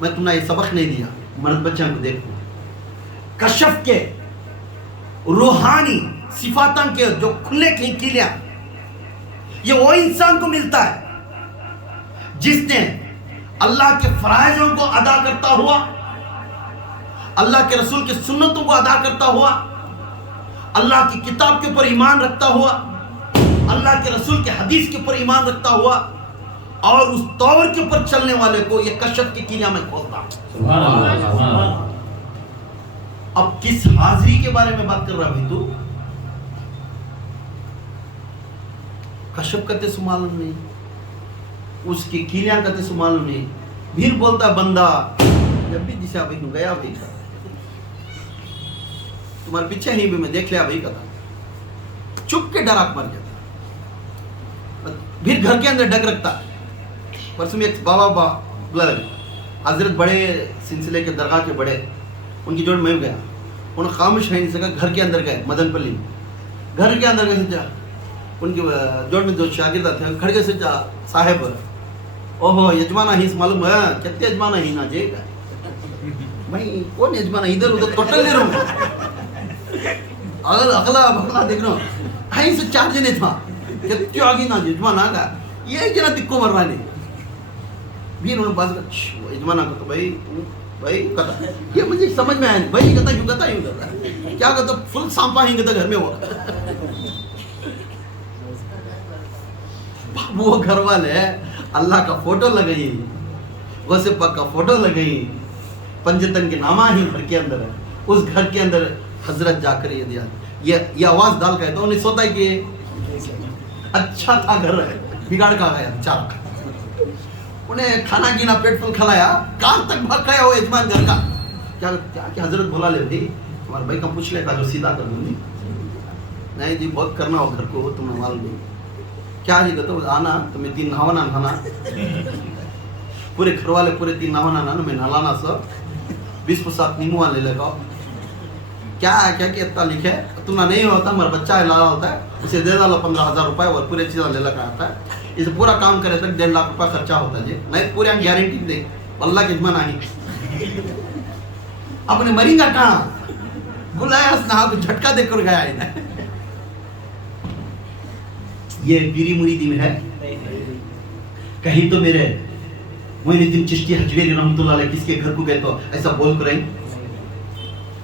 میں تم نے یہ سبق نہیں دیا مرد بچوں کو دیکھو کشف کے روحانی صفاتوں کے جو کھلے کلیاں یہ وہ انسان کو ملتا ہے جس نے اللہ کے فرائضوں کو ادا کرتا ہوا اللہ کے رسول کی سنتوں کو ادا کرتا ہوا اللہ کی کتاب کے اوپر ایمان رکھتا ہوا اللہ کے رسول کے حدیث کے اوپر ایمان رکھتا ہوا اور اس طور کے اوپر چلنے والے کو یہ کشف کی کلیاں میں کھولتا ہوں. سبحان اللہ سبحان اللہ. اب کس حاضری کے بارے میں بات کر رہا بھائی تو کشف کہتے سو معلوم نہیں اس کی کلیاں کہتے سو معلوم نہیں پھر بولتا بندہ جب بھی جسے بھائی نو گیا بھائی کا تمہارے پیچھے ہی بھی میں دیکھ لیا بھائی کا تھا چپ کے ڈراک مر جاتا پھر گھر کے اندر ڈگ رکھتا پرسوں میں ایک بابا بلا لگے حضرت بڑے سلسلے کے درگاہ کے بڑے ان کی جوڑ میں گیا انہوں خاموش رہ نہیں سکا گھر کے اندر گئے مدن پلی میں گھر کے اندر گئے سچا ان کی جوڑ میں جو شاگردہ تھے کھڑ گئے سچا صاحب اوہو یجمانہ ہی معلوم ہے کہتے یجمانہ ہی نہ جے گا بھائی کون یجمانہ ادھر ادھر ٹوٹل لے رہا ہوں اگر اگلا دیکھ رہا ہوں ہائی سے چار جنے تھا کہتے آگی نہ یجمانہ آگا یہ جنا دکھو مر رہا نہیں بھی انہوں نے باز کہا یجمانہ کو تو بھائی کہتا یہ مجھے سمجھ میں آیا نہیں بھائی کہتا یوں کہتا کیا کہتا فل سانپا ہی کہتا گھر میں ہوا وہ گھر والے اللہ کا فوٹو لگئی غوث پاک کا فوٹو لگئی پنجتن کے نامہ ہی گھر کے اندر ہے اس گھر کے اندر حضرت جا کر یہ دیا یہ آواز ڈال کہتا انہیں سوتا ہے کہ اچھا تھا گھر ہے بگاڑ کا گیا چار انہیں کھانا گینا پیٹ پھل کھلایا کار تک بھاگ گیا وہ یجمان گھر کا کیا کہ حضرت بولا لے بھائی تمہارے بھائی کا پوچھ لے گا جو سیدھا کر دوں گی نہیں جی بہت کرنا ہو گھر کو تم نے معلوم نہیں کیا جی کہتا ہوں آنا تمہیں 3 نہانا نہانا پورے گھر والے پورے 3 نہانا نہانا میں نہلانا سب 20% نیموا لے لے گا کیا ہے کیا کہ اتنا لکھے تمہیں نہیں ہوتا ہمارا بچہ لالا ہوتا ہے اسے دے ڈالو 15,000 روپے اور پورے چیزیں لے لگا آتا ہے اسے پورا کام کرے تک 1.5 لاکھ روپے خرچہ ہوتا ہے جی نہیں پورے ہم گارنٹی دے اللہ کے اجمان آئی اپنے مرینگا کہاں بلایا اس نہا کو جھٹکا دے کر گیا انہیں یہ پیری مریدی میں ہے کہیں تو میرے معین الدین چشتی حجویری رحمۃ اللہ علیہ کس کے گھر کو گئے تو ایسا بول کر رہی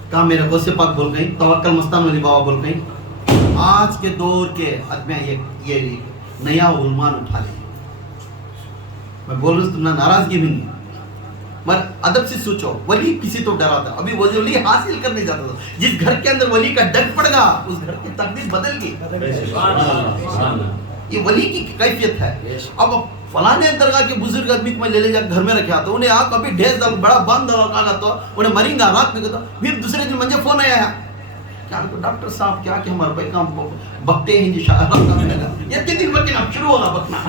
کہا میرے غوث پاک بول گئی توکل مستان علی بابا بول گئی آج کے دور کے آدمی یہ نیا علمان اٹھا لیں میں بول رہا ہوں تم ناراضگی بھی نہیں مگر ادب سے سوچو ولی کسی تو ڈرا تھا ابھی ولی حاصل کرنے جاتا تھا جس گھر کے اندر ولی کا ڈر پڑ گا اس گھر کی تقدیر بدل گئی یہ ولی کی کیفیت ہے اب فلانے درگاہ کے بزرگ آدمی میں لے لے جا گھر میں رکھا تو انہیں آ کبھی ڈھیر ڈال بڑا بند ڈالا تو انہیں مریں گا رات میں کہتا پھر دوسرے دن مجھے فون آیا کیا کہ ڈاکٹر صاحب کیا کہ ہمارے بھائی کام بکتے ہیں جی شاہ یہ کتنی بکنا اب شروع ہوگا بکنا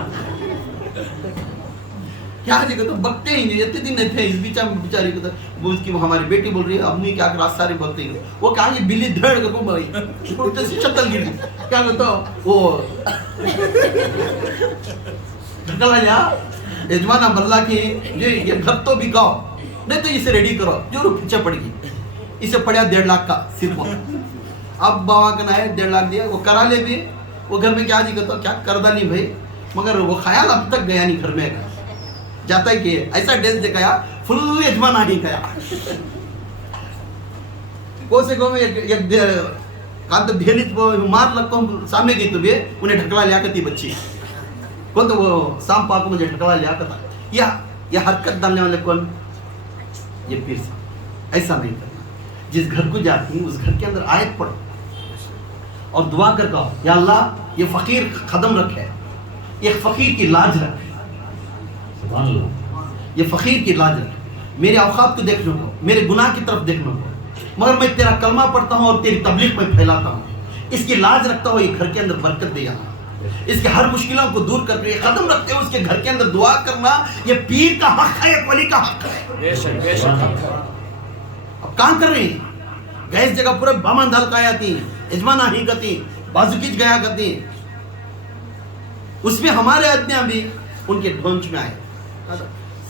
کیا جی کہتا بکتے ہی نہیں اتنے دن نہیں تھے اس بیچاری کہتا اس کی ہماری بیٹی بول رہی ہے امی کیا کہ رات سارے بکتے ہیں وہ کہا کہ بلی دھڑ کر کو بھائی چھوٹے سے شتل گری کیا کہتا وہ ڈھکلا جا یجمانہ بلّہ کی یہ گھر تو بکاؤ نہیں تو اسے ریڈی کرو جو پیچھے پڑ گئی اسے پڑیا 1.5 لاکھ کا صرف اب بابا کا نہ ہے 1.5 لاکھ دیا وہ کرا لے بھی وہ گھر میں کیا جی کہتا کیا کردہ نہیں بھائی مگر وہ خیال اب تک گیا نہیں گھر میں جاتا ہے کہ ایسا ڈیس دکھایا فل یجمانہ نہیں گیا کوسے کو میں ایک کہا تو بھیلیت مار لگتا ہوں سامنے گئی تو بھی انہیں ڈھکلا لیا کرتی بچی کون تو وہ سام پاک مجھے ڈھکلا لیا کرتا یہ حرکت ڈالنے والے کون یہ پیر صاحب ایسا نہیں کرنا جس گھر کو جاتی ہیں اس گھر کے اندر آیت پڑھو اور دعا کر کہو یا اللہ یہ فقیر قدم رکھے ایک فقیر کی لاج رکھے سبحان اللہ یہ فقیر کی لاج رکھے میرے اوقات کو دیکھنے کو میرے گناہ کی طرف دیکھنے کو مگر میں تیرا کلمہ پڑھتا ہوں اور تیری تبلیغ میں پھیلاتا ہوں اس کی لاج رکھتا ہوں یہ گھر کے اندر برکت دیا اس کے ہر مشکلوں کو دور کر کے یہ قدم رکھتے ہو اس کے گھر کے اندر دعا کرنا یہ پیر کا حق ہے ایک ولی کا حق ہے بے شک بے شک اب کام کر رہی ہیں گیس جگہ پورے بامان دھل کا آتی اجمانہ ہی کرتی بازو کھچ گیا کرتی اس میں ہمارے آدمیاں بھی ان کے ڈھونچ میں آئے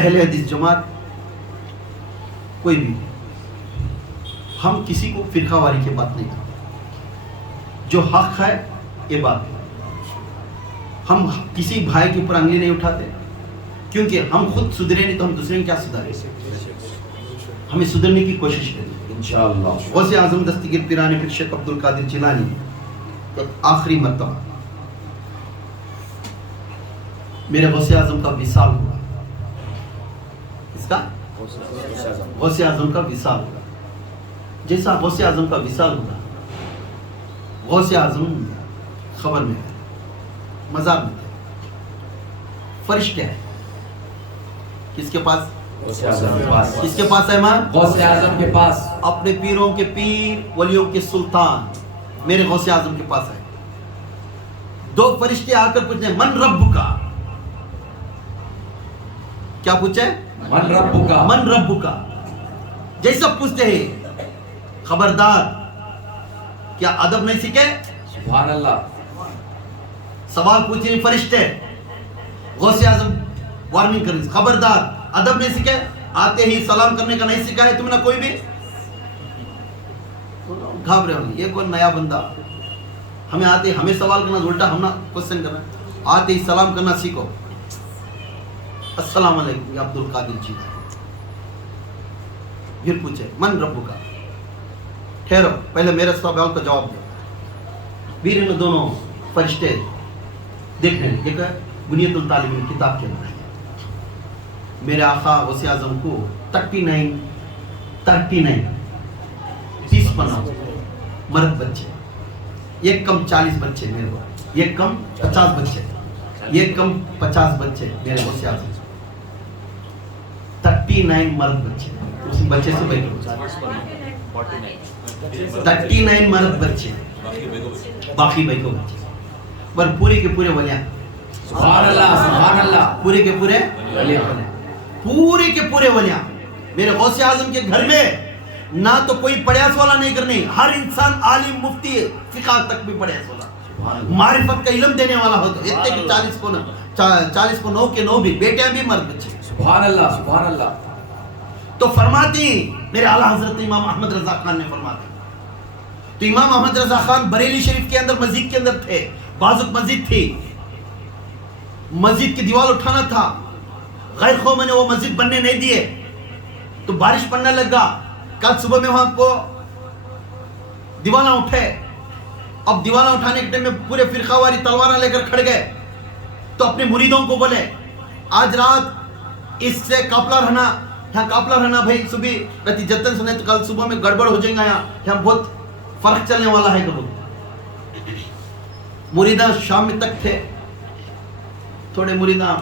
اہل حدیث جماعت کوئی بھی، ہم کسی کو فرقہ واری کی بات نہیں کرتے، جو حق ہے یہ بات ہے۔ ہم کسی بھائی کے اوپر انگلی نہیں اٹھاتے، کیونکہ ہم خود سدھرے نہیں تو ہم دوسرے کیا سدھارے، ہمیں سدھرنے کی کوشش کریں انشاءاللہ۔ غوث اعظم دستگیر پیرانی پھر شیخ عبد القادر جیلانی ایک آخری مرتبہ میرے غوث اعظم کا وصال ہوا، اس کا غوث اعظم کا وصال ہوا۔ جیسا غوث اعظم کا وصال ہوا، غوث اعظم خبر میں ہے، مزار میں تھے، فرش کیا ہے، کس کے پاس، غوث اعظم کے پاس، کس کے پاس ہے ماں، غوث اعظم کے پاس، اپنے پیروں کے پیر ولیوں کے سلطان میرے غوث اعظم کے پاس ہے۔ دو فرشتے آ کر پوچھتے ہیں من رب کا، کیا پوچھے، من رب کا، من رب کا، جیسا پوچھتے ہیں خبردار، کیا ادب نہیں سیکھے، سبحان اللہ، سوال پوچھیں فرشتے، غوث اعظم وارننگ کر رہے ہیں، خبردار ادب نہیں سیکھے، آتے ہی سلام کرنے کا نہیں سکھا ہے تم نے کوئی بھی، گھبرے ہوں یہ کوئی نیا بندہ، ہمیں آتے ہمیں سوال کرنا الٹا ہم نہ کوشچن کرنا، آتے ہی سلام کرنا سیکھو، السلام علیکم یا عبد القادر جی، پھر پوچھے من رب کا، ٹھہرو پہلے میرے سوال کا جواب دو۔ پھر ان دونوں فرشتے دیکھ رہے ہیں، دیکھا بنیت الطالبین کتاب کے اندر ہے، میرے آقا غوث اعظم کو 30 بنا مرد بچے، ایک کم 40 بچے میرے کو، ایک کم 50 بچے، ایک کم 50 بچے میرے غوث اعظم، 39 مرد بچے، اسی بچے سے بیٹھے 39 مرد بچے، باقی بیٹھو بچے، پر پورے کے پورے ولیاں، سبحان اللہ، سبحان اللہ، پورے کے پورے ولیاں، پورے کے پورے ولیاں۔ میرے غوث اعظم کے گھر میں نہ تو کوئی پڑیاس والا نہیں کرنے، ہر انسان عالم مفتی فقہ تک بھی پڑیاس والا، معرفت کا علم دینے والا ہوتا ہے، اتنے کہ 40 کو 9 کے 9 بھی بیٹے بھی مرد بچے۔ سبحان اللہ، سبحان اللہ، تو فرماتی میرے اعلیٰ حضرت امام احمد رضا خان نے فرماتے، تو امام احمد رضا خان بریلی شریف کے اندر مسجد کے اندر تھے، بازک مسجد تھی، مسجد کی دیوار اٹھانا تھا، غیر قوم نے وہ مسجد بننے نہیں دیے، تو بارش پڑنے لگا، کل صبح میں وہاں کو دیوانہ اٹھے، اب دیوانہ اٹھانے کے ٹائم میں پورے فرقہ واری تلواریں لے کر کھڑ گئے، تو اپنے مریدوں کو بولے آج رات اس سے قافلہ رہنا، یہاں قافلہ رہنا بھائی، صبح کہتی جتن سنے تو کل صبح میں گڑبڑ ہو جائے گا، یہاں بہت فرق چلنے والا ہے کبھی۔ مریدہ شام میں تک تھے، تھوڑے مریدہ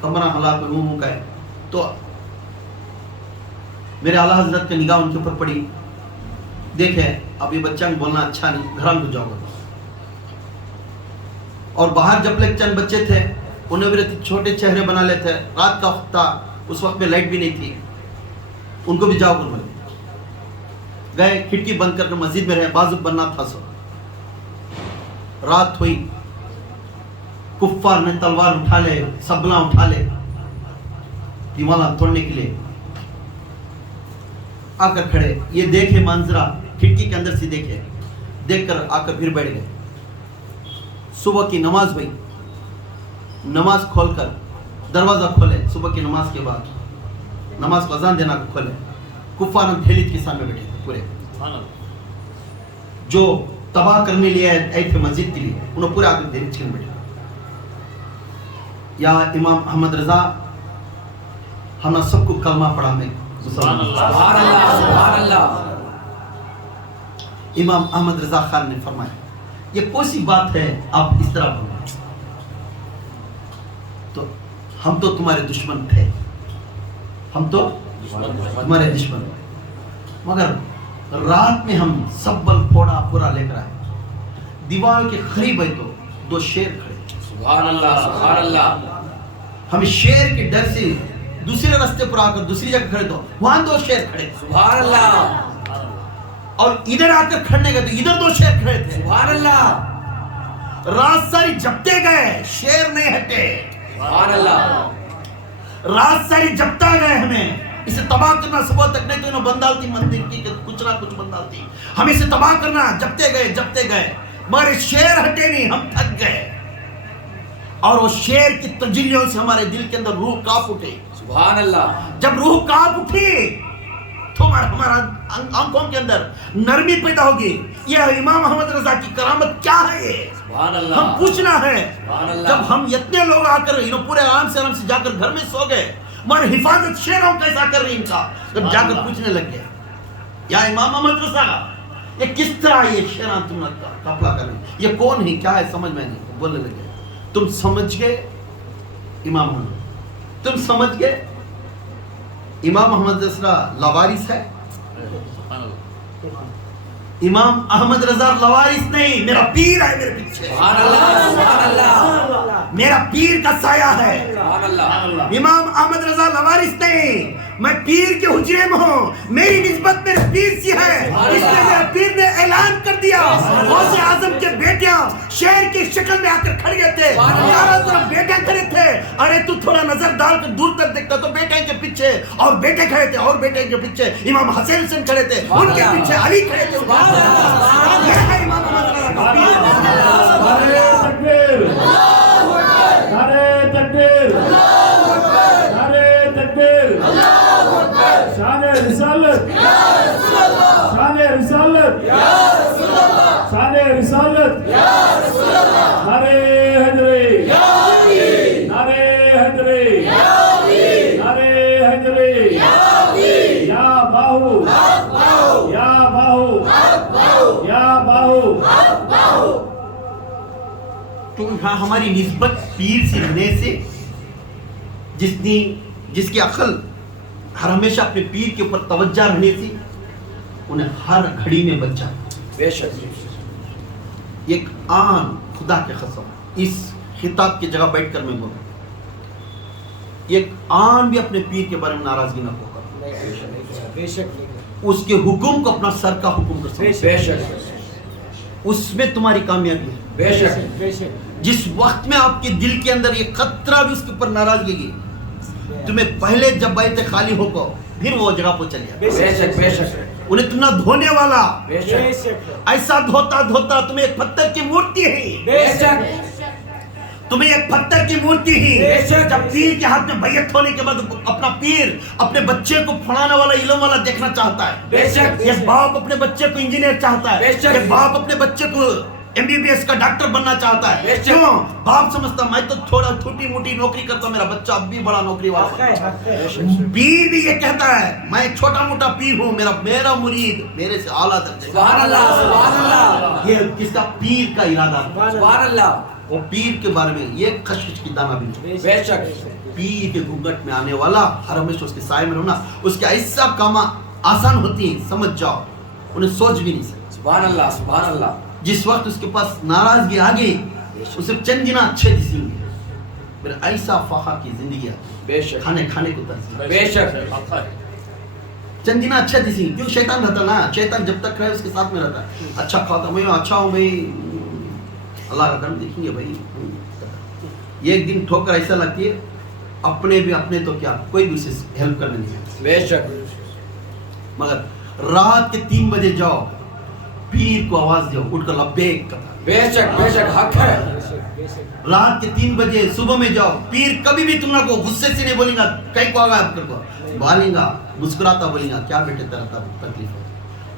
کمرہ حالات میں منہ کا ہے، تو میرے اعلیٰ حضرت کی نگاہ ان کے اوپر پڑی، دیکھے اب یہ بچہ بولنا اچھا نہیں، گھران کو جاؤ گا، اور باہر جب لے چند بچے تھے انہیں بھی چھوٹے چہرے بنا لیتے، رات کا وقت تھا، اس وقت میں لائٹ بھی نہیں تھی، ان کو بھی جاؤ کر بولے، گئے کھڑکی بند کر کے مسجد میں رہے، بازو بننا تھا، سو رات ہوئی، کفار نے تلوار اٹھا لے، سبلا اٹھا لے، دیوانہ توڑنے کے لیے آ کر کھڑے، یہ دیکھے منظرہ کھڑکی کے اندر سے دیکھے، دیکھ کر آ کر پھر بیٹھ گئے۔ صبح کی نماز ہوئی، نماز کھول کر دروازہ کھولے، صبح کی نماز کے بعد نماز کو اذان دینا کھولے، کفار تھیلیت کے سامنے بیٹھے تھے پورے، جو تباہ کرنے لیے آئے تھے مسجد کے لیے، انہوں پورے آگے دیر چھین بیٹھے، یا امام احمد رضا ہم نے سب کو کلمہ پڑھا میں، سبحان اللہ، سبحان اللہ، امام احمد رضا خان نے فرمایا یہ کون سی بات ہے آپ اس طرح بولیں، تو ہم تو تمہارے دشمن تھے، ہم تو تمہارے دشمن، مگر رات میں ہم سبل پھوڑا پورا لے کر آئے، دیوار کے قریب ہے تو 2 شیر کھڑے، سبحان اللہ، سبحان اللہ، ہم شیر کے ڈر سے دوسرے راستے پر آ کر دوسری جگہ کھڑے تو وہاں 2 شیر کھڑے، سبحان اللہ، اور ادھر آ کر کھڑنے گئے تو ادھر 2 شیر کھڑے تھے، سبحان اللہ، رات ساری جپتے گئے، شیر نہیں ہٹے، سبحان اللہ، رات ساری جبتا گئے ہمیں اسے تباہ کرنا صبح تک، نہیں تو انہوں بن ڈالتی مندر کی کچھ نہ کچھ بن ڈالتی، ہم اسے تباہ کرنا جبتے گئے مگر شیر ہٹے نہیں، ہم تھک گئے، اور وہ شیر کی تجلیوں سے ہمارے دل کے اندر روح کانپ اٹھی۔ سبحان اللہ، جب روح کانپ اٹھی تو ہمارا آنکھوں کے اندر نرمی پیدا ہوگی، یہ امام محمد رضا کی کرامت کیا ہے، یہ سبحان اللہ، ہم پوچھنا ہے۔ سبحان اللہ۔ جب ہم اتنے لوگ آ کر پورے آرام سے جا کر گھر میں سو گئے، مگر حفاظت شیروں کیسا کر رہی ان کا، جب جا کر پوچھنے لگ گیا یا امام محمد رضا یہ کس طرح یہ شیران تم کپڑا کر رہے، یہ کون ہے، کیا ہے، سمجھ میں نہیں، بولنے لگے تم سمجھ گئے امام محمد، تم سمجھ گئے امام محمد رضا لاوارث ہے، امام احمد رضا لاوارث نہیں، میرا پیر ہے میرے پیچھے، سبحان اللہ، سبحان اللہ، میرا پیر کا سایہ ہے، سبحان اللہ، امام احمد رضا لاوارث نہیں، میں پیر کے حجرے میں ہوں، میری نسبت میرے پیر سے ہے، اس لیے میرے پیر نے اعلان کر دیا، غوث اعظم کے بیٹیاں شیر کی شکل میں آ کر کھڑے تھے، چاروں طرف بیٹے کھڑے تھے، ارے تو تھوڑا نظر ڈال کر دور تک دیکھتا تو بیٹے کے پیچھے اور بیٹے کھڑے تھے، اور بیٹے کے پیچھے امام حسین حسین کھڑے تھے، ان کے پیچھے علی کھڑے تھے، یہ ہے امام محمد رضا کا پیر۔ نعرہ تکبیر، نعرہ تکبیر، نعرہ تکبیر، شان رسالت، شان رسالت، شان رسالت، نعرہ حیدری، نعرہ حیدری، نعرہ حیدری، یا باہو، یا باہو، یا باہو۔ تو ہماری نسبت پیر سے رہنے سے، جس کی عقل ہر ہمیشہ اپنے پیر کے اوپر توجہ رہنے سے انہیں ہر گھڑی میں بچا۔ بے شک، ایک آن خدا کے قسم اس خطاب کی جگہ بیٹھ کر میں بولوں، ایک آن بھی اپنے پیر کے بارے میں ناراضگی نہ ہوگا، بے شک، اس کے حکم کو اپنا سر کا حکم کر سکتے، بے شک، اس میں تمہاری کامیابی ہے۔ بے شک، بے شک، جس وقت میں آپ کے دل کے اندر یہ قطرہ بھی اس کے اوپر ناراضگی کی، تمہیں پہلے جب بیت خالی ہو کو پھر وہ جگہ پہ چلے بے شک، بے شک، انہیں تم نہ دھونے والا، بے شک، ایسا دھوتا دھوتا تمہیں ایک پتھر کی مورتی ہے، بے شک، تمہیں ایک پتھر کی مورتی بے ہے۔ شک۔ جب پیر کے ہاتھ میں بیعت ہونے کے بعد اپنا پیر اپنے بچے کو پڑھانے والا علم والا دیکھنا چاہتا ہے، بے شک، ایک باپ اپنے بچے کو انجینئر چاہتا ہے، بے شک۔ ایک باپ اپنے بچے کو MBBS کا ڈاکٹر بننا چاہتا ہے، بے شک۔ کیوں؟ باپ سمجھتا میں تو تھوڑا چھوٹی موٹی نوکری کرتا ہوں، میرا بچہ اب بھی بڑا نوکری والا بنتا ہے۔ پیر بھی یہ کہتا ہے میں ایک چھوٹا موٹا پیر ہوں، میرا مرید میرے سے اعلیٰ درجے کا۔ سبحان اللہ، سبحان اللہ، یہ کس کا؟ پیر کا ارادہ۔ سبحان اللہ، وہ پیر کے بارے میں یہ خشخش کی دانہ بھی نہیں۔ بے شک، پیر کے گھونگھٹ میں آنے والا ہر ہمیشہ اس کے سائے میں رہنا، اس کے ایسا کام آسان ہوتی ہیں، سمجھ جاؤ انہیں سوچ بھی نہیں سکتے۔ سبحان اللہ، سبحان اللہ، جس وقت اس کے پاس ناراضگی آ گئی، اسے چند دن اچھے دسیں گے، پھر ایسا فاقہ کی زندگی آتی ہے، بے شک، کھانے کو ترسیں، بے شک، چند دن اچھا دسیں گے، کیوں شیطان رہتا نا، شیطان جب تک رہے اس کے ساتھ میں رہتا ہے، اچھا کھاتا میں اچھا ہوں بھائی، اللہ کا کرم دیکھیں گے بھائی، ایک دن ٹھوکر ایسا لگتی ہے اپنے بھی اپنے تو کیا کوئی بھی اسے ہیلپ کرنے نہیں آتا، بے شک، مگر رات کے 3 بجے جاؤ پیر کو آواز دو، اٹھ کر لبیک کرتا، بے شک، بے شک، حق ہے، رات کے 3 بجے صبح میں جاؤ، پیر کبھی بھی تم کو غصے سے نہیں بولیں گا کہیں کو آگا آپ کو بالیں گا، مسکراتا بولیں گا کیا بیٹے تیرا تکلیف ہے،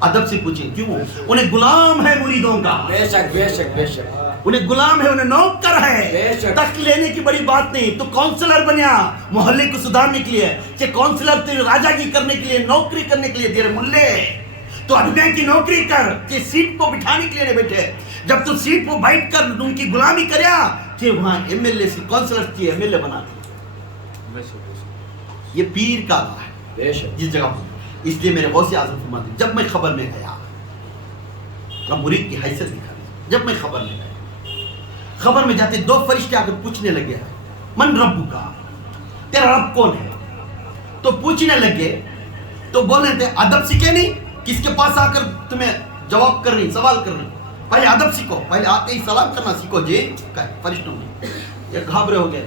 ادب سے پوچھیں، کیوں؟ انہیں غلام ہے مریدوں کا، بے شک، بے شک، بے شک، انہیں غلام ہے، انہیں نوکر ہے، بے شک۔ تخت لینے کی بڑی بات نہیں، تو کونسلر بنیا محلے کو سدھارنے کے لیے، کہ کونسلر تیرے راجا کی کرنے کے لیے، نوکری کرنے کے لیے تیرے ملے، تو ادبے کی نوکری کر کہ سیٹ کو بٹھانے کے لیے نہیں بیٹھے، جب تو سیٹ پر بیٹھ کر ان کی غلامی کریا کہ وہاں MLA سے کونسلر کی MLA بنا دیا، یہ پیر کا ہے بے شک، جس جگہ پر، اس لیے میرے غوث اعظم فرماتے ہیں جب میں خبر میں گیا، اب مرید کی حیثیت دکھا دی، جب میں خبر میں گیا، خبر میں جاتے 2 فرشتے آ کر پوچھنے لگے من رب کا، تیرا رب کون ہے، تو پوچھنے لگے تو بول رہے تھے ادب سیکھے نہیں، کس کے پاس آ کر تمہیں جواب کر رہی سوال کر رہی، پہلے ادب سیکھو، پہلے آتے ہی سلام کرنا سیکھو جی، فرشتوں میں یہ گھبرے ہو گئے،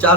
4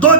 2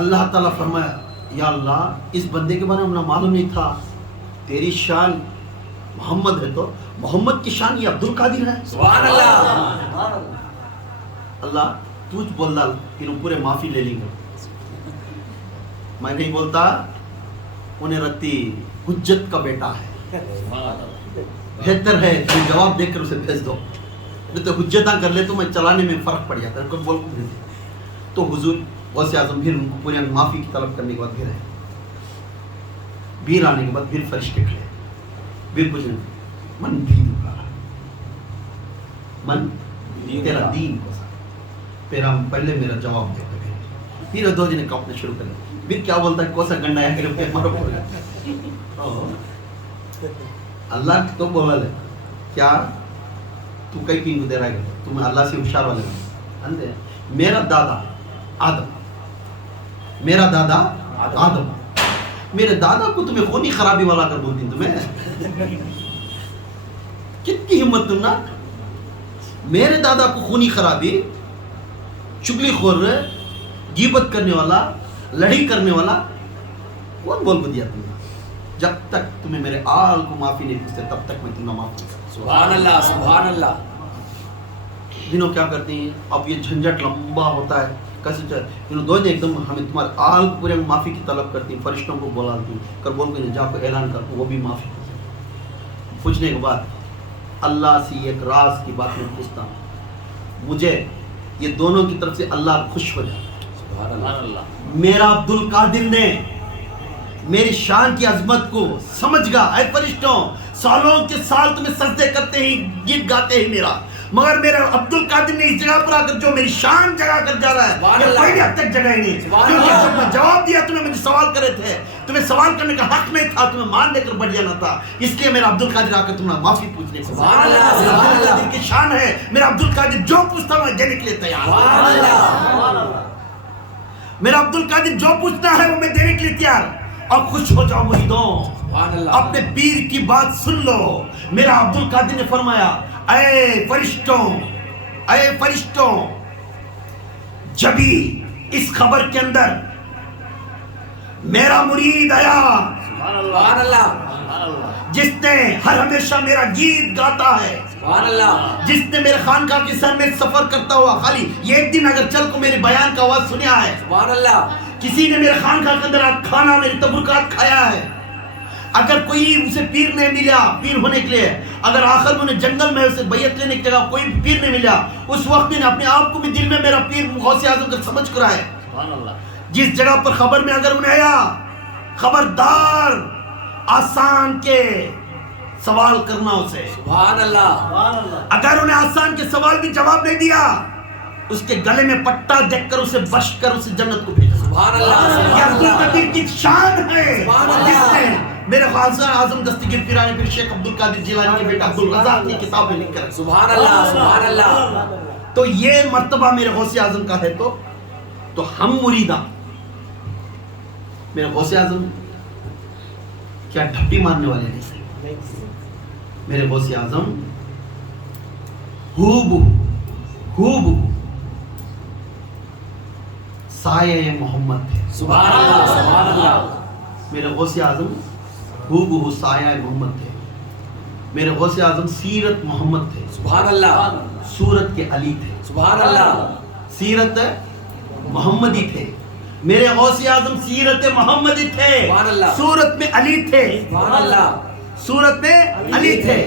اللہ تعالیٰ فرمایا یا اللہ اس بندے کے بارے میں ہمیں معلوم نہیں تھا، تیری شان محمد ہے تو محمد کی شان یہ عبد القادر ہے. سبحان اللہ. اللہ تجھ بول ڈال انہوں پورے معافی لے لیں گے. میں نہیں بولتا انہیں رتی حجت کا بیٹا ہے، بہتر ہے تمہیں جواب دے کر اسے بھیج دو، نہیں تو حجتاں کر لے تو میں چلانے میں فرق پڑ جاتا ہے. کوئی بول کو بھیج دے تو حضور غوث اعظم پھر ان کو پورے معافی کی طلب کرنے کے بعد پھر آئے، پھر آنے کے بعد پھر فرشتے کھڑے، پھر کچھ نہیں من دین کا من تیرا دین کو سا پھر ہم پہلے میرا جواب دے کر پھر دو جنے کاپنے شروع کریں. پھر کیا بولتا ہے کوسا گنڈا ہے کہ مارو پڑ گیا. اللہ تو بولا لے کیا تو کئی کہیں کو دے رہا ہے تمہیں اللہ سے ہوشیار والے اندے. میرا دادا آدم، میرا دادا آدم، میرے دادا کو تمہیں خونی خرابی والا کر بولتی تمہیں کتنی ہمت تم نا. میرے دادا کو خونی خرابی، چگلی خور، غیبت کرنے والا، لڑائی کرنے والا کون بول کو دیا تم نے؟ جب تک تمہیں میرے آل کو معافی نہیں پوچھتے تب تک میں تمہیں معاف نہیں کرتا. سبحان اللہ. سبحان اللہ. دنوں کیا کرتے ہیں اب یہ جھنجٹ لمبا ہوتا ہے کیسے انہوں دو ایک دم ہمیں تمہارے آل پورے معافی کی طلب کرتی ہیں، فرشتوں کو بلاتی ہیں کر بول کے جا کو اعلان کر وہ بھی معافی پوچھنے کے بعد اللہ سے ایک راز کی بات میں پوچھتا ہوں، مجھے یہ دونوں کی طرف سے اللہ خوش ہو جائے. سبحان اللہ. میرا عبد القادر نے میری شان کی عظمت کو سمجھ گا. اے فرشتوں سالوں کے سال تمہیں سجدے کرتے ہی گیت گاتے ہی میرا، مگر میرا عبد القادر نے اس جگہ پر آ کر جو میری شان جگہ کر جا رہا ہے یہ کوئی حد تک جگہ ہی نہیں. کیونکہ جب میں جواب دیا تمہیں مجھے سوال کرے تھے، تمہیں سوال کرنے کا حق نہیں تھا، تمہیں مان لے کر بڑھ جانا تھا. اس لیے میرا عبد القادر آ کر تمہیں معافی پوچھنے کو سبحان اللہ. سبحان اللہ. کی شان ہے. میرا عبد القادر جو پوچھتا میں دینے کے لیے تیار ہوں. سبحان اللہ. میرا عبد القادر جو پوچھتا ہے وہ میں دینے کے لیے تیار. اور خوش ہو جاؤ مریدوں، سبحان اللہ. اپنے پیر کی بات سن لو. میرا عبد القادر نے فرمایا اے فرشتوں، اے فرشتوں، جبھی اس خبر کے اندر میرا مرید آیا سبحان اللہ. جس نے ہر ہمیشہ میرا گیت گاتا ہے، سبحان اللہ. جس نے میرے خانقاہ کے سر میں سفر کرتا ہوا خالی یہ ایک دن اگر چل کو میرے بیان کا آواز سنیا ہے، سبحان اللہ. کسی نے میرے خانقاہ کے اندر کھانا میری تبرکات کھایا ہے، اگر کوئی اسے پیر نہیں ملا پیر ہونے کے لیے، اگر آخر میں جنگل میں اسے بیعت لینے کی جگہ کوئی پیر نہیں ملا، اس وقت میں نے اپنے آپ کو بھی دل میں میرا پیر غوث اعظم کا سمجھ کر آئے. جس جگہ پر خبر میں اگر انہیں آیا خبردار آسان کے سوال کرنا اسے. سبحان اللہ. اگر انہیں آسان کے سوال بھی جواب نہیں دیا اس کے گلے میں پٹا دیکھ کر اسے بش کر اسے جنت کو بھیجا. سبحان اللہ. یہ عبد القادر کی شان ہے سبحان اللہ. جس نے میرے غوث اعظم دستگیر پیرانے پھر شیخ عبد القادر جیلانی کے بیٹا عبد الرزاق کی کتابیں لکھ کر. سبحان اللہ. سبحان اللہ. تو یہ مرتبہ میرے غوث اعظم کا ہے تو ہم مریداں میرے غوث اعظم کیا ڈھپی مارنے والے نہیں. میرے غوث اعظم خوب سایہ محمد تھے. سبحان اللہ. سبحان اللہ. میرے غوث اعظم خوب سایہ محمد تھے. میرے غوث اعظم سیرت محمد تھے. سبحان اللہ. سورت کے علی تھے. سبحان اللہ. سیرت محمدی تھے. میرے غوث اعظم سیرت محمدی تھے، سبحان اللہ. سورت میں علی تھے. سبحان اللہ. سورت میں علی تھے.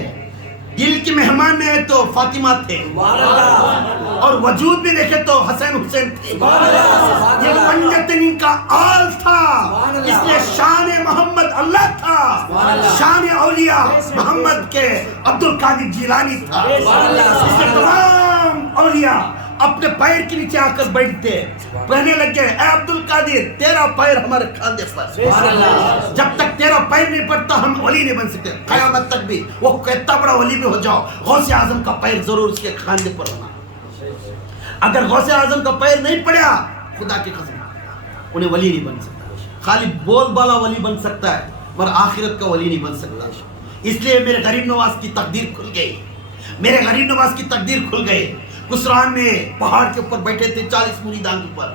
دل کے مہمان میں ہے تو فاطمہ تھے، سبحان اللہ. اور وجود میں دیکھے تو حسین حسین تھے. سبحان اللہ. یہ پنجتن ان کا آل تھا، سبحان اللہ. اس لیے شان محمد اللہ تھا، سبحان اللہ. شان اولیاء محمد کے عبد القادر جیلانی تھا. سبحان اللہ. اس لیے تمام اولیاء اپنے پیر کے نیچے آ کر بیٹھتے کہنے لگے اے عبد القادر تیرا پیر ہمارے کھاندے پر. سبحان اللہ. جب تک تیرا پیر نہیں پڑتا ہم ولی نہیں بن سکتے. قیامت تک بھی وہ کتنا بڑا ولی بھی ہو جاؤ غوث اعظم کا پیر ضرور اس کے کھاندے پر ہونا. اگر غوث اعظم کا پیر نہیں پڑیا خدا کی قسم انہیں ولی نہیں بن سکتا. خالی بول بالا ولی بن سکتا ہے مگر آخرت کا ولی نہیں بن سکتا. اس لیے میرے غریب نواز کی تقدیر کھل گئی. میرے غریب نواز کی تقدیر کھل گئی. کسران میں پہاڑ کے اوپر بیٹھے تھے 40 مریدان کے اوپر.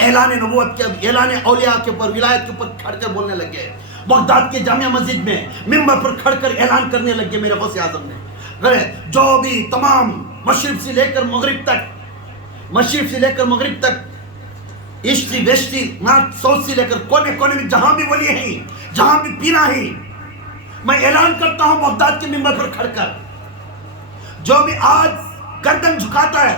اعلان نبوت کے اعلان اولیاء کے اوپر ولایت کے اوپر کھڑ کر بولنے لگے, بغداد کے جامعہ مسجد میں منبر پر کھڑ کر اعلان کرنے لگے میرے غوث اعظم نے, جو بھی تمام مشرق سے لے کر مغرب تک ایسٹی ویسٹی نارتھ ساؤتھ سے لے کر کونے کونے میں جہاں بھی ولی ہیں, جہاں بھی پینا ہے, میں اعلان کرتا ہوں بغداد کے منبر پر کھڑ کر, جو بھی آج گردن جھکاتا ہے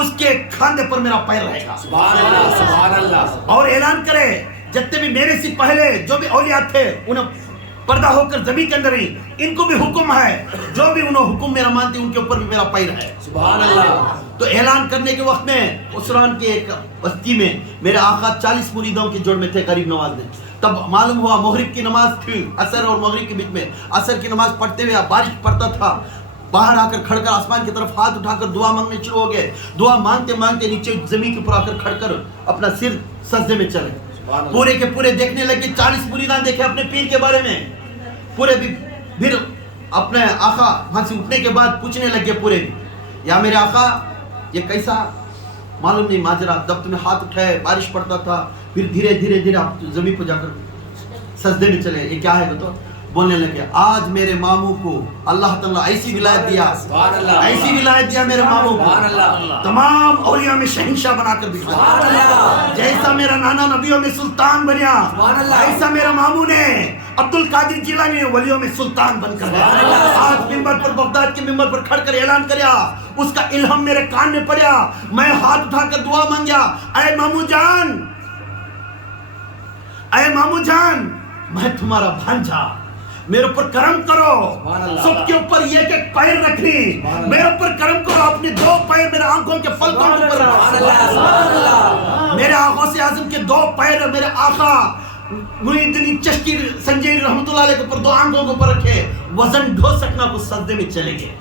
اس کے کھاندے پر میرا پیر رہے گا. سبحان اللہ, سبحان اللہ. اور اعلان کرے جتنے بھی میرے سے پہلے جو بھی اولیاء تھے انہیں پردہ ہو کر زمین کے اندر ہی, ان کو بھی حکم ہے, جو بھی انہوں حکم میرا مانتے ان کے اوپر بھی میرا پیر ہے. سبحان اللہ. تو اعلان کرنے کے وقت میں اسران کے ایک بستی میں میرے آقا 40 مریدوں کے جوڑ میں تھے غریب نواز میں. تب معلوم ہوا مغرب کی نماز تھی, عصر اور مغرب کے بیچ میں, عصر کی نماز پڑھتے ہوئے بارش پڑتا تھا, باہر آ کر کھڑ کر آسمان کی طرف ہاتھ اٹھا کر دعا مانگنے شروع ہو گئے. دعا مانگتے مانگتے نیچے زمین کے اوپر آ کر کھڑ کر اپنا سر سجدے میں چلے. پورے کے پورے دیکھنے لگے, 40 مریدان دیکھے اپنے پیر کے بارے میں, پورے بھی پھر اپنے آقا وہاں سے اٹھنے کے بعد پوچھنے لگے پورے بھی, یا میرے آقا یہ کیسا معلوم نہیں ماجرا, جب تمہیں ہاتھ اٹھائے بارش پڑتا تھا, پھر دھیرے دھیرے دھیرے آپ زمین پہ جا کر سجدے میں چلے, یہ کیا ہے تو بولنے لگے آج میرے ماموں کو اللہ تعالیٰ ایسی ولایت دیا, ایسی ولایت دیا میرے ماموں کو, تمام اولیاء میں شہنشاہ بنا کر دکھایا. جیسا میرا نانا نبیوں میں سلطان بنیا, ایسا میرا ماموں نے عبد القادر جیلانی ولیوں میں سلطان بن کر آج منبر پر, بغداد کے منبر پر کھڑ کر اعلان کریا. اس کا الہام میرے کان میں پڑیا, میں ہاتھ اٹھا کر دعا مانگیا, اے ماموں جان, اے ماموں جان, میں تمہارا بھانجا, میرے اوپر کرم کرو, سب کے اوپر یہ کہ پیر رکھنی, میرے اوپر کرم کرو, اپنے 2 پیر میرے آنکھوں کے پلکوں کے اوپر, میرے آنکھوں سے اعظم کے 2 پیر میرے آقا محی الدین چشتی سنجیر رحمت اللہ علیہ کے اوپر 2 آنکھوں کے اوپر رکھے, وزن ڈھو سکنا کو سجدے میں چلے گئے.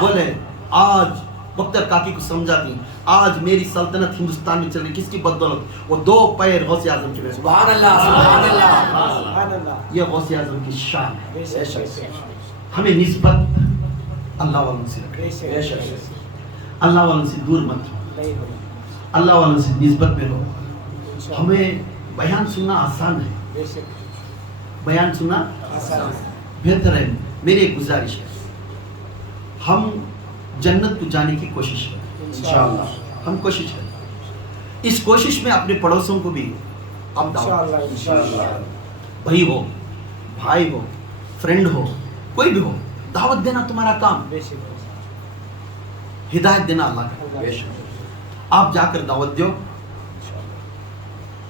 بولے آج بختر کاکی کو سمجھا دی, آج میری سلطنت ہندوستان میں چل رہی, کس کی بدولت, وہ 2 پیر غوث اعظم کے. سبحان اللہ, سبحان اللہ. یہ غوث اعظم کی شان ہے. ہمیں نسبت اللہ والوں سے رکھیں, اللہ والوں سے دور مت ہو, اللہ والوں سے نسبت میں رہو. ہمیں بیان سننا آسان ہے, بیان سننا بہتر ہے. میری ایک گزارش ہے, ہم جنت کو جانے کی کوشش کریں انشاءاللہ, ہم کوشش کریں. اس کوشش میں اپنے پڑوسوں کو بھی اب بھائی ہو, بھائی ہو, فرینڈ ہو, کوئی بھی ہو, دعوت دینا تمہارا کام, ہدایت دینا اللہ کا. آپ جا کر دعوت دیو,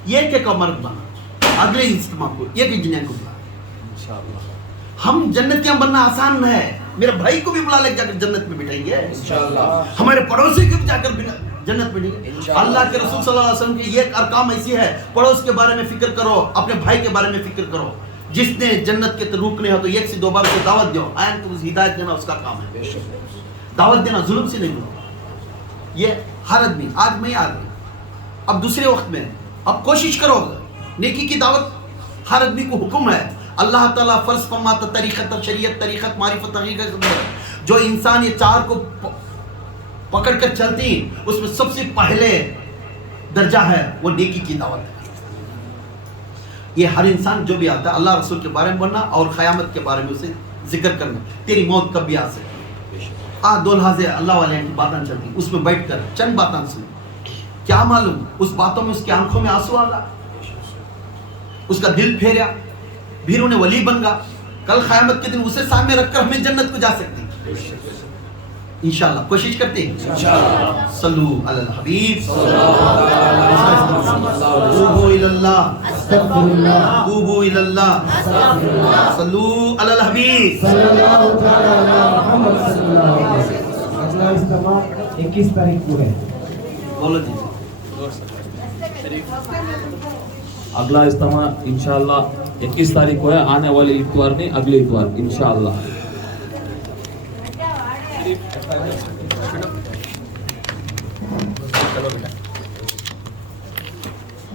یہ کہ مرد بنا, اگلے اجتماع کو ایک انجینئر کو بلا. ہم جنتیاں بننا آسان ہے, میرے بھائی کو بھی بلا لے جا کر جنت میں بٹھائیں گے انشاءاللہ, ہمارے پڑوسی کو بھی جا کر جنت میں بٹھائیں گے. اللہ کے رسول صلی اللہ علیہ وسلم کی یہ ارکام ایسی ہے, پڑوس کے بارے میں فکر کرو, اپنے بھائی کے بارے میں فکر کرو. جس نے جنت کے روکنے ہو تو 1 سے 2 بار کو دعوت دو, آئین تو ہدایت دینا اس کا کام ہے. دعوت دینا ظلم سے نہیں دو. یہ ہر آدمی, آج میں آ گئی, اب دوسرے وقت میں, اب کوشش کرو, نیکی کی دعوت ہر آدمی کو حکم ہے. اللہ تعالیٰ فرض فرماتا طریقت, شریعت, طریقت, معرفت, حقیقت, جو انسان یہ 4 کو پکڑ کر چلتی, اس میں سب سے پہلے درجہ ہے وہ نیکی کی دعوت ہے. یہ ہر انسان جو بھی آتا ہے اللہ رسول کے بارے میں بننا اور قیامت کے بارے میں اسے ذکر کرنا, تیری موت کب بھی آ سکتی. 2 لحاظے اللہ والے کی باتیں چلتی, اس میں بیٹھ کر چند باتیں سنی, کیا معلوم اس باتوں میں اس کی آنکھوں میں آنسو آ گا, اس کا دل پھیرا, پھر انہیں ولی بن گا, کل قیامت کے دن اسے سامنے رکھ کر ہمیں جنت کو جا سکتے ہیں انشاءاللہ. کوشش کرتے ہیں انشاءاللہ. صلو علی الحبیب, توبوا الی اللہ, توبوا الی اللہ, صلو علی الحبیب صلی اللہ تعالی علی محمد صلی اللہ علیہ وسلم. اگلا اجتماع 21 تاریخ کو ہے. بولو جی. اگلا اجتماع انشاءاللہ 21 تاریخ کو ہے, آنے والے اتوار نہیں, اگلے اتوار انشاءاللہ.